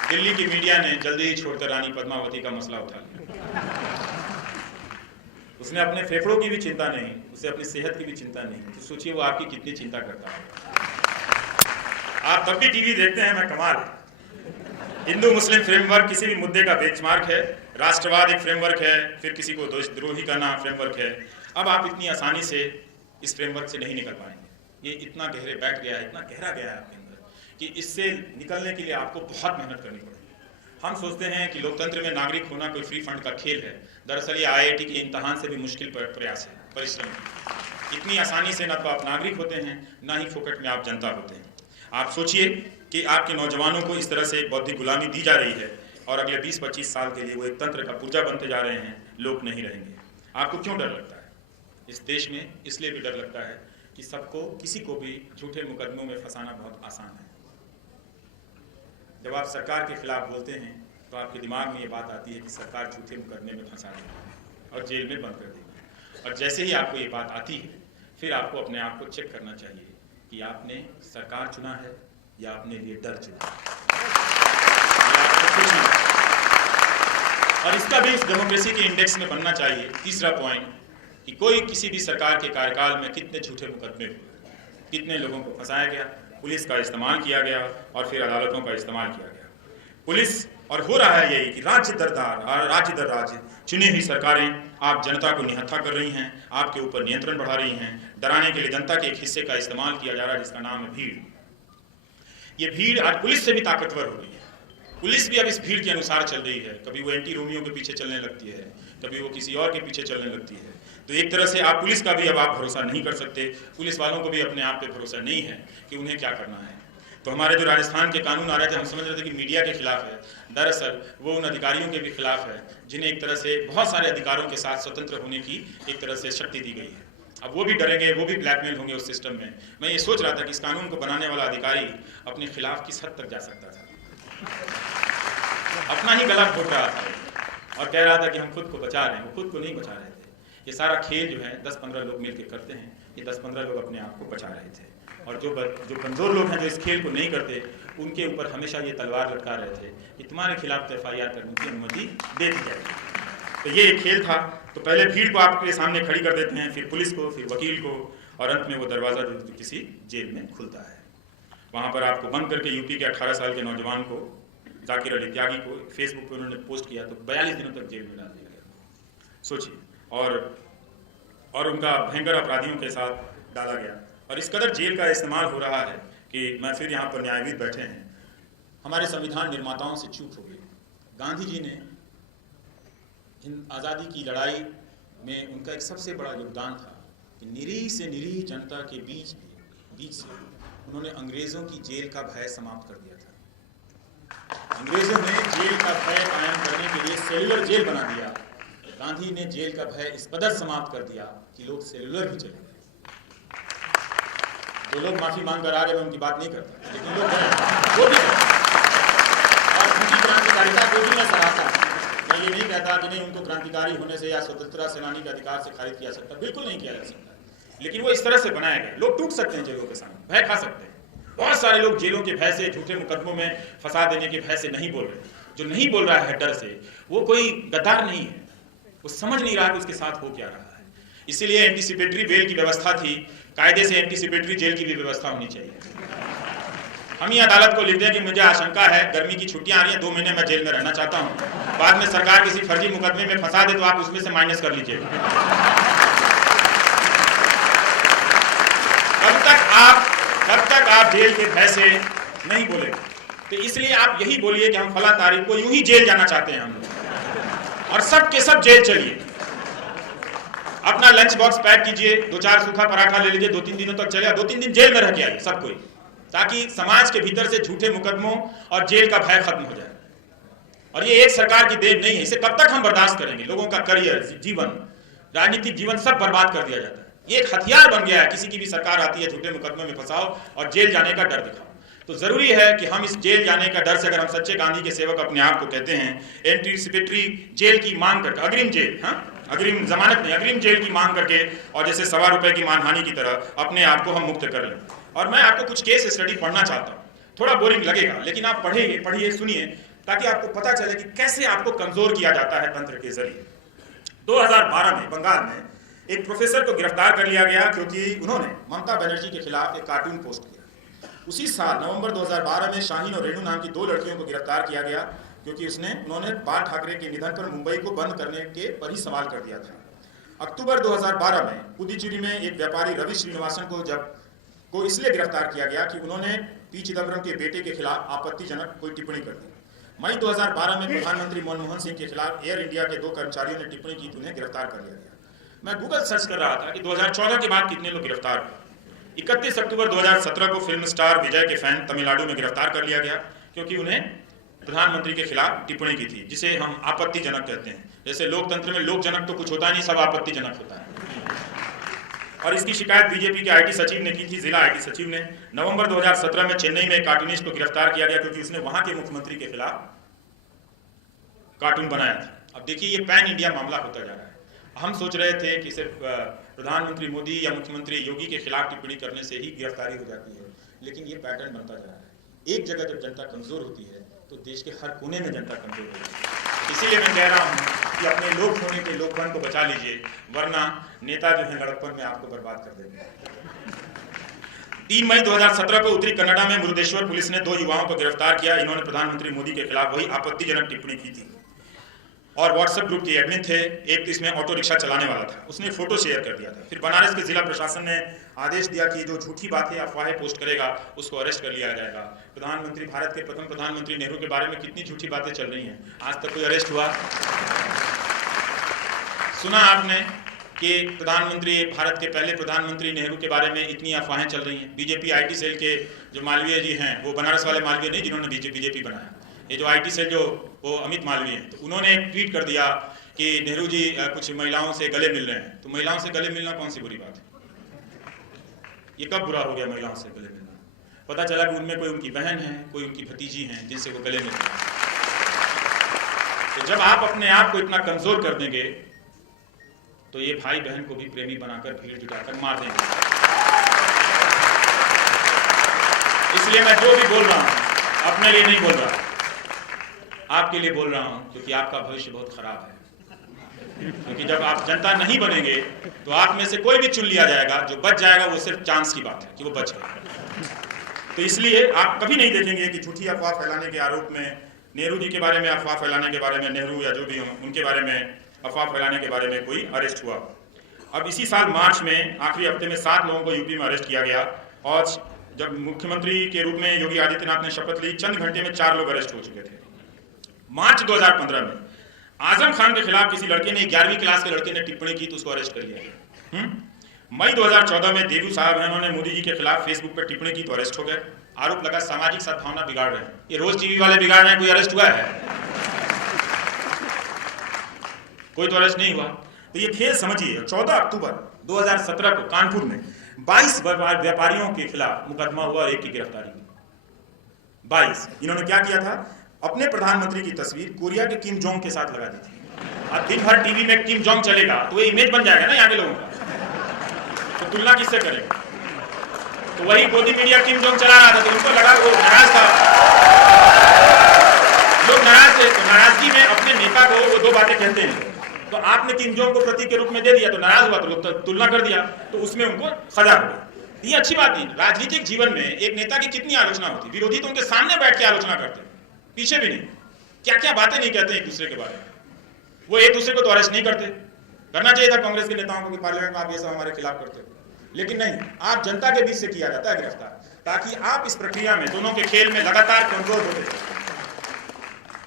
दिल्ली की मीडिया ने जल्दी ही छोड़कर रानी पद्मावती का मसला उठा लिया। उसने अपने फेफड़ों की भी चिंता नहीं, उसे अपनी सेहत की भी चिंता नहीं। तो सोचिए वो आपकी कितनी चिंता करता है। आप तब भी टीवी देखते हैं, मैं कमाल है। हिंदू मुस्लिम फ्रेमवर्क किसी भी मुद्दे का बेंचमार्क है, राष्ट्रवाद एक फ्रेमवर्क है, फिर किसी को देशद्रोही करना फ्रेमवर्क है। अब आप इतनी आसानी से इस फ्रेमवर्क से नहीं निकल पाएंगे। ये इतना गहरे बैठ गया है, इतना गहरा गया है आपके अंदर कि इससे निकलने के लिए आपको बहुत मेहनत करनी पड़ेगी। हम सोचते हैं कि लोकतंत्र में नागरिक होना कोई फ्री फंड का खेल है। दरअसल ये आईआईटी के इम्तहान से भी मुश्किल प्रयास है, परिश्रम। इतनी आसानी से न तो आप नागरिक होते हैं, ना ही फोकट में आप जनता होते हैं। आप सोचिए कि आपके नौजवानों को इस तरह से एक बौद्धिक गुलामी दी जा रही है और अगले 20-25 साल के लिए वो एक तंत्र का पुर्जा बनते जा रहे हैं, लोग नहीं रहेंगे। आपको क्यों डर लगता है? इस देश में इसलिए भी डर लगता है कि सबको, किसी को भी झूठे मुकदमों में फंसाना बहुत आसान है। जब आप सरकार के खिलाफ बोलते हैं तो आपके दिमाग में ये बात आती है कि सरकार झूठे मुकदमे में फंसा देगी और जेल में बंद कर देगी। और जैसे ही आपको ये बात आती है, फिर आपको अपने आप को चेक करना चाहिए कि आपने सरकार चुना है या अपने लिए डर चुना है। और इसका भी इस डेमोक्रेसी के इंडेक्स में बनना चाहिए। तीसरा पॉइंट कि कोई किसी भी सरकार के कार्यकाल में कितने झूठे मुकदमे हुए, कितने लोगों को फंसाया गया, पुलिस का इस्तेमाल किया गया और फिर अदालतों का इस्तेमाल किया गया। पुलिस और हो रहा है यही कि राज्य दर राज्य चुनी हुई सरकारें आप जनता को निहत्था कर रही हैं, आपके ऊपर नियंत्रण बढ़ा रही हैं, डराने के लिए जनता के एक हिस्से का इस्तेमाल किया जा रहा है जिसका नाम है भीड़। ये भीड़ आज पुलिस से भी ताकतवर हो रही है। पुलिस भी अब इस भीड़ के अनुसार चल रही है, कभी वो एंटी रोमियो के पीछे चलने लगती है, कभी वो किसी और के पीछे चलने लगती है। तो एक तरह से आप पुलिस का भी अब आप भरोसा नहीं कर सकते, पुलिस वालों को भी अपने आप पे भरोसा नहीं है कि उन्हें क्या करना है। तो हमारे जो राजस्थान के कानून आ रहे थे, हम समझ रहे थे कि मीडिया के खिलाफ है, दरअसल वो उन अधिकारियों के भी खिलाफ है जिन्हें एक तरह से बहुत सारे अधिकारों के साथ स्वतंत्र होने की एक तरह से शक्ति दी गई है। अब वो भी डरेंगे, वो भी ब्लैकमेल होंगे उस सिस्टम में। मैं ये सोच रहा था कि इस कानून को बनाने वाला अधिकारी अपने खिलाफ किस हद तक जा सकता था। अपना ही गला घोट रहा था और कह रहा था कि हम खुद को बचा रहे हैं, वो खुद को नहीं बचा रहे थे। ये सारा खेल जो है 10-15 लोग मिलकर करते हैं, ये 10-15 लोग अपने आप को बचा रहे थे। और जो कमज़ोर लोग हैं जो इस खेल को नहीं करते, उनके ऊपर हमेशा ये तलवार लटका रहे थे कि तुम्हारे खिलाफ तो FIR करने की अनुमति दे दी जाएगी। तो ये एक खेल था। तो पहले भीड़ को आपके सामने खड़ी कर देते हैं, फिर पुलिस को, फिर वकील को, और अंत में वो दरवाज़ा जो किसी जेल में खुलता है। वहाँ पर आपको बंद करके यूपी के 18 साल के नौजवान को, जाकिर अली त्यागी को, फेसबुक पर उन्होंने पोस्ट किया तो 42 दिनों तक जेल में डाल दिया गया। सोचिए, और उनका भयंकर अपराधियों के साथ डाला गया। और इस कदर जेल का इस्तेमाल हो रहा है कि मैं फिर यहाँ पर न्यायविद बैठे हैं, हमारे संविधान निर्माताओं से चूक हो गई। गांधी जी ने आज़ादी की लड़ाई में उनका एक सबसे बड़ा योगदान था कि निरीह से निरीह जनता के बीच से उन्होंने अंग्रेज़ों की जेल का भय समाप्त कर दिया था। अंग्रेज़ों ने जेल का भय कायम करने के लिए सेलुलर जेल बना दिया। गांधी ने जेल का भय इस कदर समाप्त कर दिया कि लोग सेलुलर ही चले गए। जो लोग माफ़ी मांग कर आ गए, मैं उनकी बात नहीं करता, लेकिन लोग वो भी और उनकी क्रांतिकारिता को भी मैं सराहता हूँ। मैं ये नहीं कहता कि नहीं, उनको क्रांतिकारी होने से या स्वतंत्रता सेनानी के अधिकार से खारिज किया सकता, बिल्कुल नहीं किया जा सकता। लेकिन वो इस तरह से बनाया गया, लोग टूट सकते हैं जेलों के सामने, भय खा सकते हैं। बहुत सारे लोग जेलों के भय से, झूठे मुकदमों में फंसा देने के भय से नहीं बोल रहे। जो नहीं बोल रहा है डर से, वो कोई गद्दार नहीं है, वो समझ नहीं रहा कि उसके साथ हो क्या रहा है। इसीलिए एंटीसिपेटरी बेल की व्यवस्था थी, कायदे से एंटीसिपेटरी जेल की भी व्यवस्था होनी चाहिए। हम ही अदालत को लिख दें कि मुझे आशंका है, गर्मी की छुट्टियां आ रही हैं, 2 महीने मैं जेल में रहना चाहता हूं, बाद में सरकार किसी फर्जी मुकदमे में फंसा दे तो आप उसमें से माइनस कर लीजिए। कब तक आप जेल के भय से नहीं बोलेंगे। तो इसलिए आप यही बोलिए कि हम फला तारीख को यूं ही जेल जाना चाहते हैं हम लोग, और सब के सब जेल चलिए। अपना लंच बॉक्स पैक कीजिए, 2-4 सूखा पराठा ले लीजिए, 2-3 दिनों तक चलेगा, 2-3 दिन जेल में रह के आइए सब कोई, ताकि समाज के भीतर से झूठे मुकदमों और जेल का भय खत्म हो जाए। और ये एक सरकार की देन नहीं है, इसे कब तक हम बर्दाश्त करेंगे। लोगों का करियर, जीवन, राजनीतिक जीवन सब बर्बाद कर दिया जाता है। ये एक हथियार बन गया है, किसी की भी सरकार आती है, झूठे मुकदमे में फंसाओ और जेल जाने का डर दिखाओ। तो जरूरी है कि हम इस जेल जाने का डर से, अगर हम सच्चे गांधी के सेवक अपने आप को कहते हैं, एंटीसिपेटरी जेल की मांग करके, अग्रिम जेल, अग्रिम जमानत नहीं, अग्रिम जेल की मांग करके, और जैसे ₹1.25 की मानहानि की तरह अपने आप को हम मुक्त कर लें। और मैं आपको कुछ केस स्टडी पढ़ना चाहता हूँ, थोड़ा बोरिंग लगेगा, लेकिन आप पढ़िए, सुनिए, ताकि आपको पता चले कि कैसे आपको कमजोर किया जाता है तंत्र के जरिए। 2012 में बंगाल में एक प्रोफेसर को गिरफ्तार कर लिया गया क्योंकि उन्होंने ममता बनर्जी के खिलाफ एक कार्टून पोस्ट किया। उसी साल नवंबर 2012 में शाहीन और रेणु नाम की 2 लड़कियों को गिरफ्तार किया गया क्योंकि उन्होंने बाल ठाकरे के निधन पर मुंबई को बंद करने के पर ही सवाल कर दिया था। अक्टूबर 2012 में पुदुचेरी में एक व्यापारी रवि श्रीनिवासन को इसलिए गिरफ्तार किया गया कि उन्होंने पी चिदम्बरम के बेटे के खिलाफ आपत्तिजनक कोई टिप्पणी कर दी। मई 2012 में प्रधानमंत्री मनमोहन सिंह के खिलाफ एयर इंडिया के 2 कर्मचारियों ने टिप्पणी की तो उन्हें गिरफ्तार कर लिया गया। मैं गूगल सर्च कर रहा था कि 2014 के बाद कितने लोग गिरफ्तार हुए। 31 अक्टूबर 2017 को फिल्म स्टार विजय के फैन तमिलनाडु में गिरफ्तार कर लिया गया क्योंकि उन्हें प्रधानमंत्री के खिलाफ टिप्पणी की थी, जिसे हम आपत्तिजनक कहते हैं। जैसे लोकतंत्र में लोकजनक तो कुछ होता नहीं, सब आपत्तिजनक होता है। और इसकी शिकायत बीजेपी के आईटी सचिव ने की थी, जिला आईटी सचिव ने। नवंबर 2017 में चेन्नई में एक कार्टूनिस्ट को गिरफ्तार किया गया क्योंकि उसने वहां के मुख्यमंत्री के खिलाफ कार्टून बनाया था। अब देखिए, ये पैन इंडिया मामला होता जा रहा है। हम सोच रहे थे कि सिर्फ प्रधानमंत्री मोदी या मुख्यमंत्री योगी के खिलाफ टिप्पणी करने से ही गिरफ्तारी हो जाती है, लेकिन ये पैटर्न बनता जा रहा है। एक जगह जब जनता कमजोर होती है तो देश के हर कोने में जनता कमजोर हो जाएगी। इसीलिए मैं कह रहा हूँ कि अपने लोक होने के लोकपन को बचा लीजिए, वरना नेता जो है लड़कपन में आपको बर्बाद कर देंगे। 3 मई 2017 को उत्तरी कन्नडा में मुरुदेश्वर पुलिस ने 2 युवाओं को गिरफ्तार किया। इन्होंने प्रधानमंत्री मोदी के खिलाफ वही आपत्तिजनक टिप्पणी की थी और व्हाट्सएप ग्रुप के एडमिन थे। एक तो इसमें ऑटो रिक्शा चलाने वाला था, उसने फोटो शेयर कर दिया था। फिर बनारस के जिला प्रशासन ने आदेश दिया कि जो झूठी बातें अफवाहें पोस्ट करेगा उसको अरेस्ट कर लिया जाएगा। प्रधानमंत्री, भारत के प्रथम प्रधानमंत्री नेहरू के बारे में कितनी झूठी बातें चल रही हैं, आज तक कोई अरेस्ट हुआ? सुना आपने कि प्रधानमंत्री, भारत के पहले प्रधानमंत्री नेहरू के बारे में इतनी अफवाहें चल रही हैं। बीजेपी आईटी सेल के जो मालवीय जी हैं, वो बनारस वाले मालवीय नहीं जिन्होंने बीजेपी बनाया, ये जो आईटी सेल जो वो अमित मालवीय हैं, तो उन्होंने एक ट्वीट कर दिया कि नेहरू जी कुछ महिलाओं से गले मिल रहे हैं। तो महिलाओं से गले मिलना कौन सी बुरी बात है? ये कब बुरा हो गया महिलाओं से गले मिलना? पता चला कि उनमें कोई उनकी बहन है, कोई उनकी भतीजी हैं जिनसे वो गले मिल रहे हैं। तो जब आप अपने आप को इतना कमजोर कर देंगे तो ये भाई बहन को भी प्रेमी बनाकर भीड़ जुटाकर मार देंगे। इसलिए मैं जो भी बोल रहा हूं अपने लिए नहीं बोल रहा, आपके लिए बोल रहा हूं, क्योंकि आपका भविष्य बहुत खराब है। क्योंकि जब आप जनता नहीं बनेंगे तो आप में से कोई भी चुन लिया जाएगा, जो बच जाएगा वो सिर्फ चांस की बात है कि वो बच गया। तो इसलिए आप कभी नहीं देखेंगे कि झूठी अफवाह फैलाने के आरोप में, नेहरू जी के बारे में अफवाह फैलाने के बारे में, नेहरू या जो भी हों उनके बारे में अफवाह फैलाने के बारे में कोई अरेस्ट हुआ। अब इसी साल मार्च में आखिरी हफ्ते में 7 लोगों को यूपी में अरेस्ट किया गया और जब मुख्यमंत्री के रूप में योगी आदित्यनाथ ने शपथ ली, चंद घंटे में 4 लोग अरेस्ट हो चुके थे। मार्च 2015 में आजम खान के खिलाफ किसी लड़के ने, 11वीं क्लास के लड़के ने टिप्पणी की तो उसको अरेस्ट कर लिया गया। मई 2014 में देवू साहब हैं, उन्होंने मोदी जी के खिलाफ फेसबुक पर टिप्पणी की तो अरेस्ट हो गए। आरोप लगा सामाजिक सद्भावना बिगाड़ रहे हैं। ये रोज टीवी वाले बिगाड़ रहे हैं, कोई अरेस्ट हुआ है? कोई तो अरेस्ट नहीं हुआ। तो ये खेल समझिए। 14 अक्टूबर 2017 को कानपुर में 22 व्यापारियों के खिलाफ मुकदमा हुआ और एक की गिरफ्तारी हुई। 22। इन्होंने क्या किया था? अपने प्रधानमंत्री की तस्वीर कोरिया के किम जोंग के साथ लगा दी थी। अब दिन भर टीवी में किम जोंग चलेगा तो ये इमेज बन जाएगा ना यहाँ के लोगों का, तो तुलना किससे करेंगे? तो वही गोदी मीडिया किम जोंग चला रहा था तो उनको लगा वो नाराज था, लोग नाराज थे। तो नाराजगी में अपने नेता को वो 2 बातें कहते हैं, तो आपने किम जोंग को प्रतीक के रूप में दे दिया तो नाराज हुआ, तो लोग तुलना कर दिया, तो उसमें उनको सजा हो गई। ये अच्छी बात नहीं। राजनीतिक जीवन में एक नेता की कितनी आलोचना होती, विरोधी तो उनके सामने बैठ के आलोचना करते, पीछे भी नहीं, क्या क्या बातें नहीं कहते एक दूसरे के बारे में। वो एक दूसरे को तो अरेस्ट नहीं करते। करना चाहिए था कांग्रेस के नेताओं को कि पार्लियामेंट में आप ये सब हमारे खिलाफ करते हो, लेकिन नहीं, आप जनता के बीच से किया जाता है गिरफ्तार, ताकि आप इस प्रक्रिया में, दोनों के खेल में लगातार कमजोर होते,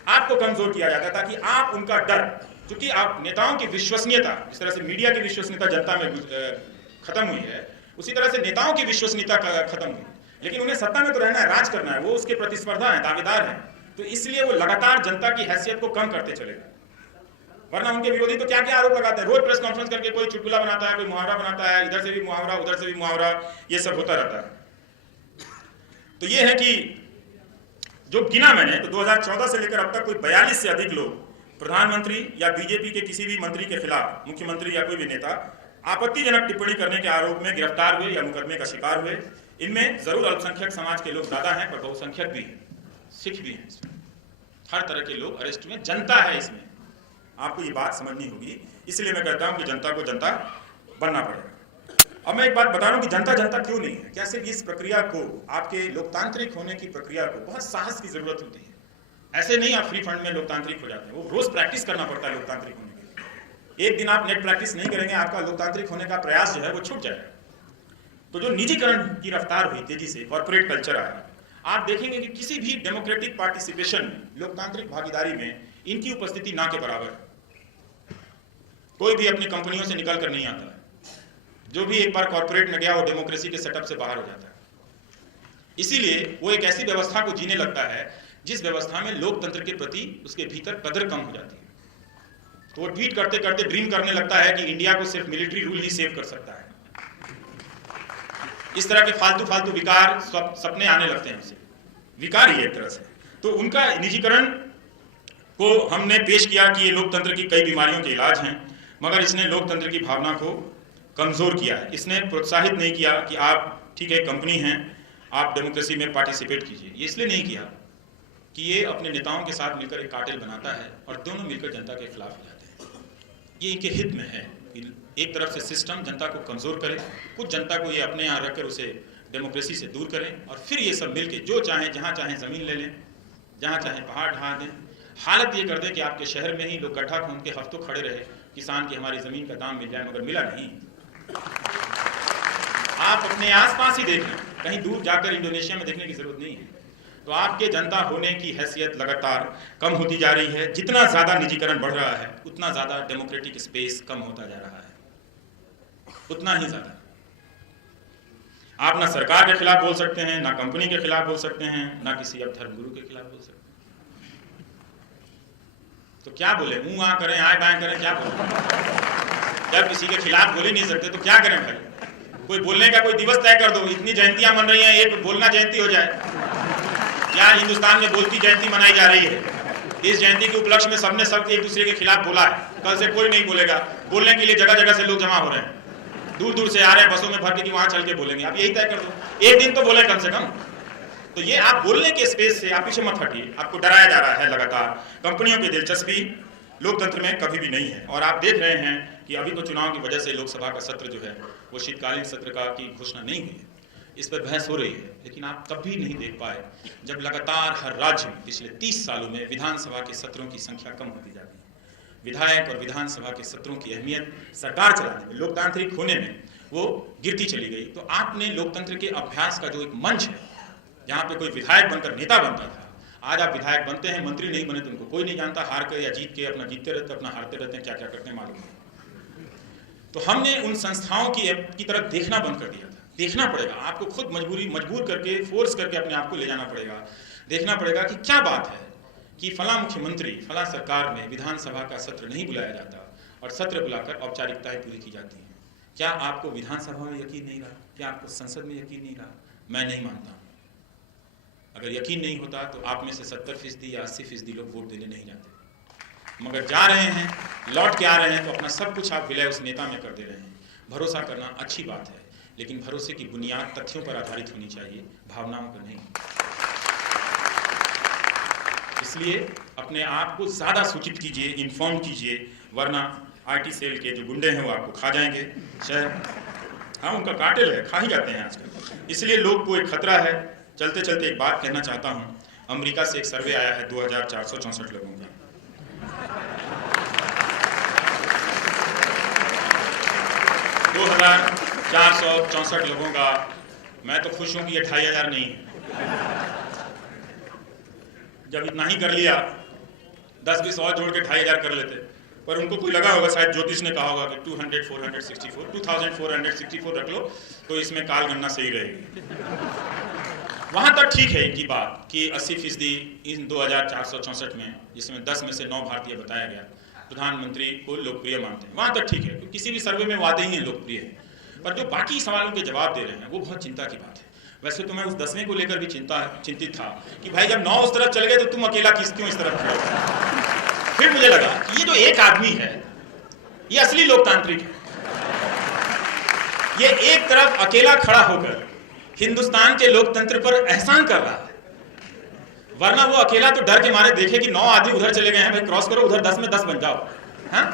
आपको कमजोर किया जाता है ताकि आप उनका डर, क्योंकि आप नेताओं की विश्वसनीयता, जिस तरह से मीडिया की विश्वसनीयता जनता में खत्म हुई है, उसी तरह से नेताओं की विश्वसनीयता खत्म हुई। लेकिन उन्हें सत्ता में तो रहना है, राज करना है, वो उसके प्रतिस्पर्धा है, दावेदार हैं, तो इसलिए वो लगातार जनता की हैसियत को कम करते चलेगा। वरना उनके विरोधी तो क्या क्या आरोप लगाते हैं, रोज प्रेस कॉन्फ्रेंस करके कोई चुटकुला बनाता है, कोई मुहावरा बनाता है, इधर से भी मुहावरा उधर से भी मुहावरा, ये सब होता रहता है। तो ये है कि जो गिना मैंने, तो 2014 से लेकर अब तक कोई 42 से अधिक लोग प्रधानमंत्री या बीजेपी के किसी भी मंत्री के खिलाफ, मुख्यमंत्री या कोई भी नेता, आपत्तिजनक टिप्पणी करने के आरोप में गिरफ्तार हुए या मुकदमे का शिकार हुए। इनमें जरूर अल्पसंख्यक समाज के लोग ज्यादा हैं, पर बहुसंख्यक भी हैं, सिख भी हैं, इसमें हर तरह के लोग अरेस्ट हुए, जनता है इसमें, आपको ये बात समझनी होगी। इसलिए मैं कहता हूं कि जनता को जनता बनना पड़ेगा। अब मैं एक बात बता रहा हूं कि जनता जनता क्यों नहीं है। क्या सिर्फ इस प्रक्रिया को, आपके लोकतांत्रिक होने की प्रक्रिया को बहुत साहस की जरूरत होती है। ऐसे नहीं आप फ्री फंड में लोकतांत्रिक हो जाते हैं, वो रोज प्रैक्टिस करना पड़ता है लोकतांत्रिक होने के लिए। एक दिन आप नेट प्रैक्टिस नहीं करेंगे, आपका लोकतांत्रिक होने का प्रयास जो है वो छूट जाएगा। तो जो निजीकरण की रफ्तार हुई तेजी से, कॉर्पोरेट कल्चर आया, आप देखेंगे कि किसी भी डेमोक्रेटिक पार्टिसिपेशन में, लोकतांत्रिक भागीदारी में इनकी उपस्थिति ना के बराबर है। कोई भी अपनी कंपनियों से निकल कर नहीं आता है। जो भी एक बार कॉर्पोरेट में गया वो डेमोक्रेसी के सेटअप से बाहर हो जाता है। इसीलिए वो एक ऐसी व्यवस्था को जीने लगता है जिस व्यवस्था में लोकतंत्र के प्रति उसके भीतर कदर कम हो जाती है। तो वो ट्वीट करते करते ड्रीम करने लगता है कि इंडिया को सिर्फ मिलिट्री रूल ही सेव कर सकता है। इस तरह के फालतू फालतू विकार, सपने आने लगते हैं उसे, विकार ही एक तरह से। तो उनका निजीकरण को हमने पेश किया कि ये लोकतंत्र की कई बीमारियों के इलाज हैं, मगर इसने लोकतंत्र की भावना को कमजोर किया है। इसने प्रोत्साहित नहीं किया कि आप ठीक है कंपनी हैं, आप डेमोक्रेसी में पार्टिसिपेट कीजिए। ये इसलिए नहीं किया कि ये अपने नेताओं के साथ मिलकर एक कार्टेल बनाता है और दोनों मिलकर जनता के खिलाफ हो जाते हैं। ये इनके हित में है कि एक तरफ से सिस्टम जनता को कमज़ोर करे, कुछ जनता को ये अपने यहाँ रखकर उसे डेमोक्रेसी से दूर करें और फिर ये सब मिलके जो चाहें जहाँ चाहें ज़मीन ले लें, जहाँ चाहें पहाड़ ढहा दें। हालत ये कर दें कि आपके शहर में ही लोग गड्ढा खोद के हफ्तों खड़े रहे, किसान की हमारी ज़मीन का दाम मिल जाए, मगर मिला नहीं। आप अपने आसपास ही देख लें, कहीं दूर जाकर इंडोनेशिया में देखने की जरूरत नहीं है। तो आपके जनता होने की हैसियत लगातार कम होती जा रही है। जितना ज़्यादा निजीकरण बढ़ रहा है उतना ज़्यादा डेमोक्रेटिक स्पेस कम होता जा रहा है, उतना ही ज़्यादा। आप ना सरकार के खिलाफ बोल सकते हैं, ना कंपनी के खिलाफ बोल सकते हैं, ना किसी अब धर्मगुरु के खिलाफ बोल सकते हैं। तो क्या बोले, मुंह आ करें, आए बाएं करें, क्या बोले? जब किसी के खिलाफ बोल ही नहीं सकते तो क्या करें भाई? कोई बोलने का कोई दिवस तय कर दो। इतनी जयंतियां मन रही हैं, एक बोलना जयंती हो जाए। या हिंदुस्तान में बोलती जयंती मनाई जा रही है, इस जयंती के उपलक्ष्य में सबने सब एक दूसरे के खिलाफ बोला है। कल से कोई नहीं बोलेगा। बोलने के लिए जगह जगह से लोग जमा हो रहे हैं, दूर दूर से आ रहे हैं बसों में भर के कि वहां चल के बोलेंगे। आप यही तय कर दो, एक दिन तो बोले कम से कम। तो ये आप बोलने के स्पेस से आप पीछे मत हटिए। आपको डराया जा रहा है लगातार। कंपनियों की दिलचस्पी लोकतंत्र में कभी भी नहीं है। और आप देख रहे हैं कि अभी तो चुनाव की वजह से लोकसभा का सत्र जो है वो शीतकालीन सत्र का की घोषणा नहीं हुई है, इस पर बहस हो रही है। लेकिन आप तब भी नहीं देख पाए जब लगातार हर राज्य में पिछले 30 सालों में विधानसभा के सत्रों की संख्या कम होती जाती है। विधायक और विधानसभा के सत्रों की अहमियत सरकार चलाने में, लोकतांत्रिक होने में वो गिरती चली गई। तो आपने लोकतंत्र के अभ्यास का जो एक मंच है, जहाँ पे कोई विधायक बनकर नेता बनता था, आज आप विधायक बनते हैं, मंत्री नहीं बने तो उनको कोई नहीं जानता। हार कर या जीत के अपना जीतते रहते, अपना हारते रहते हैं, क्या क्या करते हैं मालूम नहीं। तो हमने उन संस्थाओं की तरफ देखना बंद कर दिया था। देखना पड़ेगा, आपको खुद मजबूर करके, फोर्स करके अपने आप को ले जाना पड़ेगा। देखना पड़ेगा कि क्या बात है कि फला मुख्यमंत्री, फला सरकार में विधानसभा का सत्र नहीं बुलाया जाता और सत्र बुलाकर औपचारिकताएं पूरी की जाती हैं। क्या आपको विधानसभा में यकीन नहीं रहा? क्या आपको संसद में यकीन नहीं रहा? मैं नहीं मानता। अगर यकीन नहीं होता तो आप में से 70% या 80% लोग वोट देने नहीं जाते, मगर जा रहे हैं, लौट के आ रहे हैं, तो अपना सब कुछ आप विलय उस नेता में कर दे रहे हैं। भरोसा करना अच्छी बात है, लेकिन भरोसे की बुनियाद तथ्यों पर आधारित होनी चाहिए, भावनाओं पर नहीं। इसलिए अपने आप को ज़्यादा सूचित कीजिए, इन्फॉर्म कीजिए, वरना आईटी सेल के जो गुंडे हैं वो आपको खा जाएंगे। शायद हाँ, उनका कार्टेल है, खा ही जाते हैं आजकल। इसलिए लोग को एक खतरा है। चलते चलते एक बात कहना चाहता हूँ। अमेरिका से एक सर्वे आया है 2464 लोगों का। 2464 लोगों का। मैं तो खुश हूं कि ये 2500 नहीं है। जब इतना ही कर लिया, 10-20 और जोड़ के 2500 कर लेते। पर उनको कोई लगा होगा, शायद ज्योतिष ने कहा होगा कि 2464 रख लो तो इसमें काल गणना सही रहेगी। वहां तक ठीक है इनकी बात कि 80% इन 2464 में, जिसमें 10 में से 9 भारतीय बताया गया, प्रधानमंत्री को लोकप्रिय मानते हैं। वहां तक ठीक है, क्योंकि किसी भी सर्वे में वादे ही हैं लोकप्रिय है। पर जो बाकी सवालों के जवाब दे रहे हैं वो बहुत चिंता की बात है। वैसे तो मैं उस 10वें को लेकर भी चिंतित था कि भाई जब 9 उस तरफ चले गए तो तुम अकेला क्यों इस तरफ खड़े। फिर मुझे लगा कि ये जो एक आदमी है ये असली लोकतांत्रिक है। ये एक तरफ अकेला खड़ा होकर हिंदुस्तान के लोकतंत्र पर एहसान कर रहा है, वरना वो अकेला तो डर के मारे देखे कि 9 आदमी उधर चले गए हैं, भाई क्रॉस करो, उधर 10 में 10 बन जाओ। हाँ,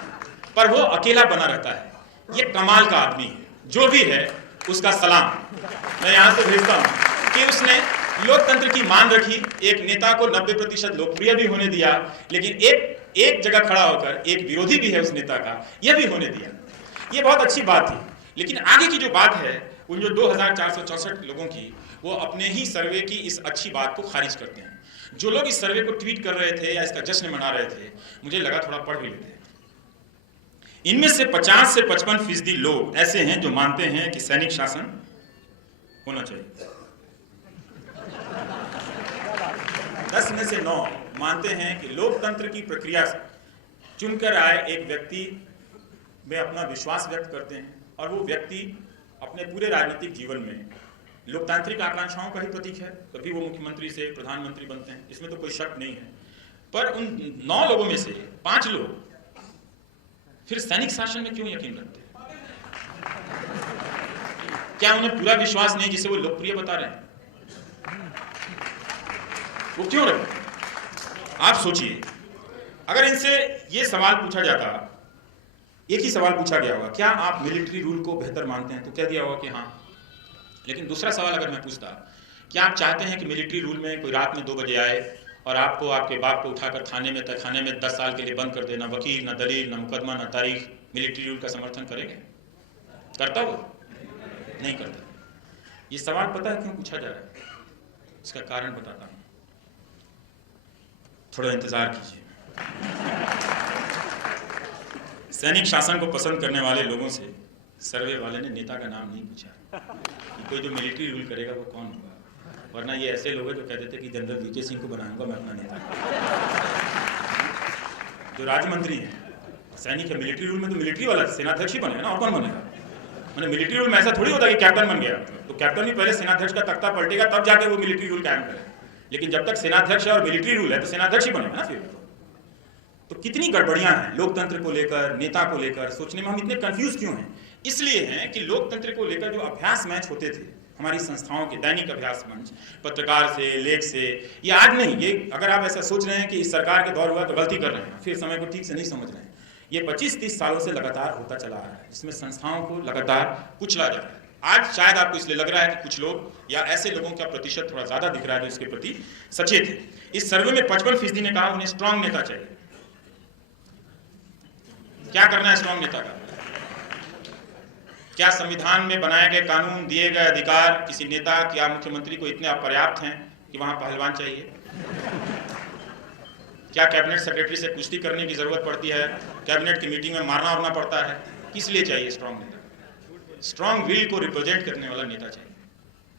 पर वो अकेला बना रहता है। ये कमाल का आदमी है। जो भी है उसका सलाम मैं यहां से भेजता हूं कि उसने लोकतंत्र की मान रखी, एक नेता को 90% लोकप्रिय भी होने दिया, लेकिन एक जगह खड़ा होकर एक विरोधी भी है उस नेता का, यह भी होने दिया। ये बहुत अच्छी बात थी। लेकिन आगे की जो बात है, उन जो 2464 लोगों की, वो अपने ही सर्वे की इस अच्छी बात को खारिज करते हैं। जो लोग इस सर्वे को ट्वीट कर रहे थे या इसका जश्न मना रहे थे, मुझे लगा थोड़ा पढ़ भी लेते हैं। इनमें से 50 से 55% लोग ऐसे हैं जो मानते हैं कि सैनिक शासन होना चाहिए। 10 में से 9 मानते हैं कि लोकतंत्र की प्रक्रिया से चुनकर आए एक व्यक्ति में अपना विश्वास व्यक्त करते हैं, और वो व्यक्ति अपने पूरे राजनीतिक जीवन में लोकतांत्रिक आकांक्षाओं का ही प्रतीक है, तभी वो मुख्यमंत्री से प्रधानमंत्री बनते हैं, इसमें तो कोई शक नहीं है। पर उन 9 लोगों में से 5 लोग फिर सैनिक शासन में क्यों यकीन रखते हैं? क्या उन्हें पूरा विश्वास नहीं जिसे वो लोकप्रिय बता रहे हैं? वो क्यों रखते हैं? आप सोचिए, अगर इनसे ये सवाल पूछा जाता, एक ही सवाल पूछा गया होगा, क्या आप मिलिट्री रूल को बेहतर मानते हैं, तो क्या दिया होगा कि हाँ। लेकिन दूसरा सवाल अगर मैं पूछता, क्या आप चाहते हैं कि मिलिट्री रूल में कोई रात में 2 बजे आए और आपको आपके बाप को उठाकर थाने में 10 साल के लिए बंद कर देना, वकील ना दलील ना मुकदमा ना तारीख, मिलिट्री रूल का समर्थन करेंगे? करता वो? नहीं करता। ये सवाल पता है क्यों पूछा जा रहा है? इसका कारण बताता हूं, थोड़ा इंतजार कीजिए। सैनिक शासन को पसंद करने वाले लोगों से सर्वे वाले ने नेता का नाम नहीं पूछा कि कोई जो मिलिट्री रूल करेगा वो कौन होगा, वरना ये ऐसे लोग हैं जो कह देते कि जनरल वीके सिंह को बनाऊंगा मैं अपना नेता। जो राज्य मंत्री हैं, सैनिक है, मिलिट्री रूल में तो मिलिट्री वाला सेनाध्यक्ष ही बनेगा ना, और कौन बनेगा? मैंने मिलिट्री रूल में ऐसा थोड़ी होता कि कैप्टन बन गया तो कैप्टन भी पहले सेनाध्यक्ष का तख्ता पलटेगा तब जाके वो मिलिट्री रूल कायम करेगा। लेकिन जब तक सेनाध्यक्ष है और मिलिट्री रूल है तो सेनाध्यक्ष ही बनेगा ना फिर। तो कितनी गड़बड़ियां हैं लोकतंत्र को लेकर, नेता को लेकर। सोचने में हम इतने कंफ्यूज क्यों हैं? इसलिए हैं कि लोकतंत्र को लेकर जो अभ्यास मैच होते थे हमारी संस्थाओं के, दैनिक अभ्यास मंच, पत्रकार से, लेख से, ये आज नहीं, ये अगर आप ऐसा सोच रहे हैं कि इस सरकार के दौर हुआ तो गलती कर रहे हैं, फिर समय को ठीक से नहीं समझ रहे हैं। ये 25-30 सालों से लगातार होता चला आ रहा है, जिसमें संस्थाओं को लगातार कुचला जा रहा है। आज शायद आपको इसलिए लग रहा है कि कुछ लोग या ऐसे लोगों का प्रतिशत थोड़ा ज्यादा दिख रहा है जो इसके प्रति सचेत है। इस सर्वे में 55% ने कहा उन्हें स्ट्रांग नेता चाहिए। क्या करना है स्ट्रांग नेता का? क्या संविधान में बनाए गए कानून, दिए गए अधिकार किसी नेता या मुख्यमंत्री को इतने अपर्याप्त हैं कि वहां पहलवान चाहिए? क्या कैबिनेट सेक्रेटरी से कुश्ती करने की जरूरत पड़ती है? कैबिनेट की मीटिंग में मारना उड़ना पड़ता है? किस लिए चाहिए स्ट्रांग नेता? स्ट्रांग विल को रिप्रेजेंट करने वाला नेता चाहिए,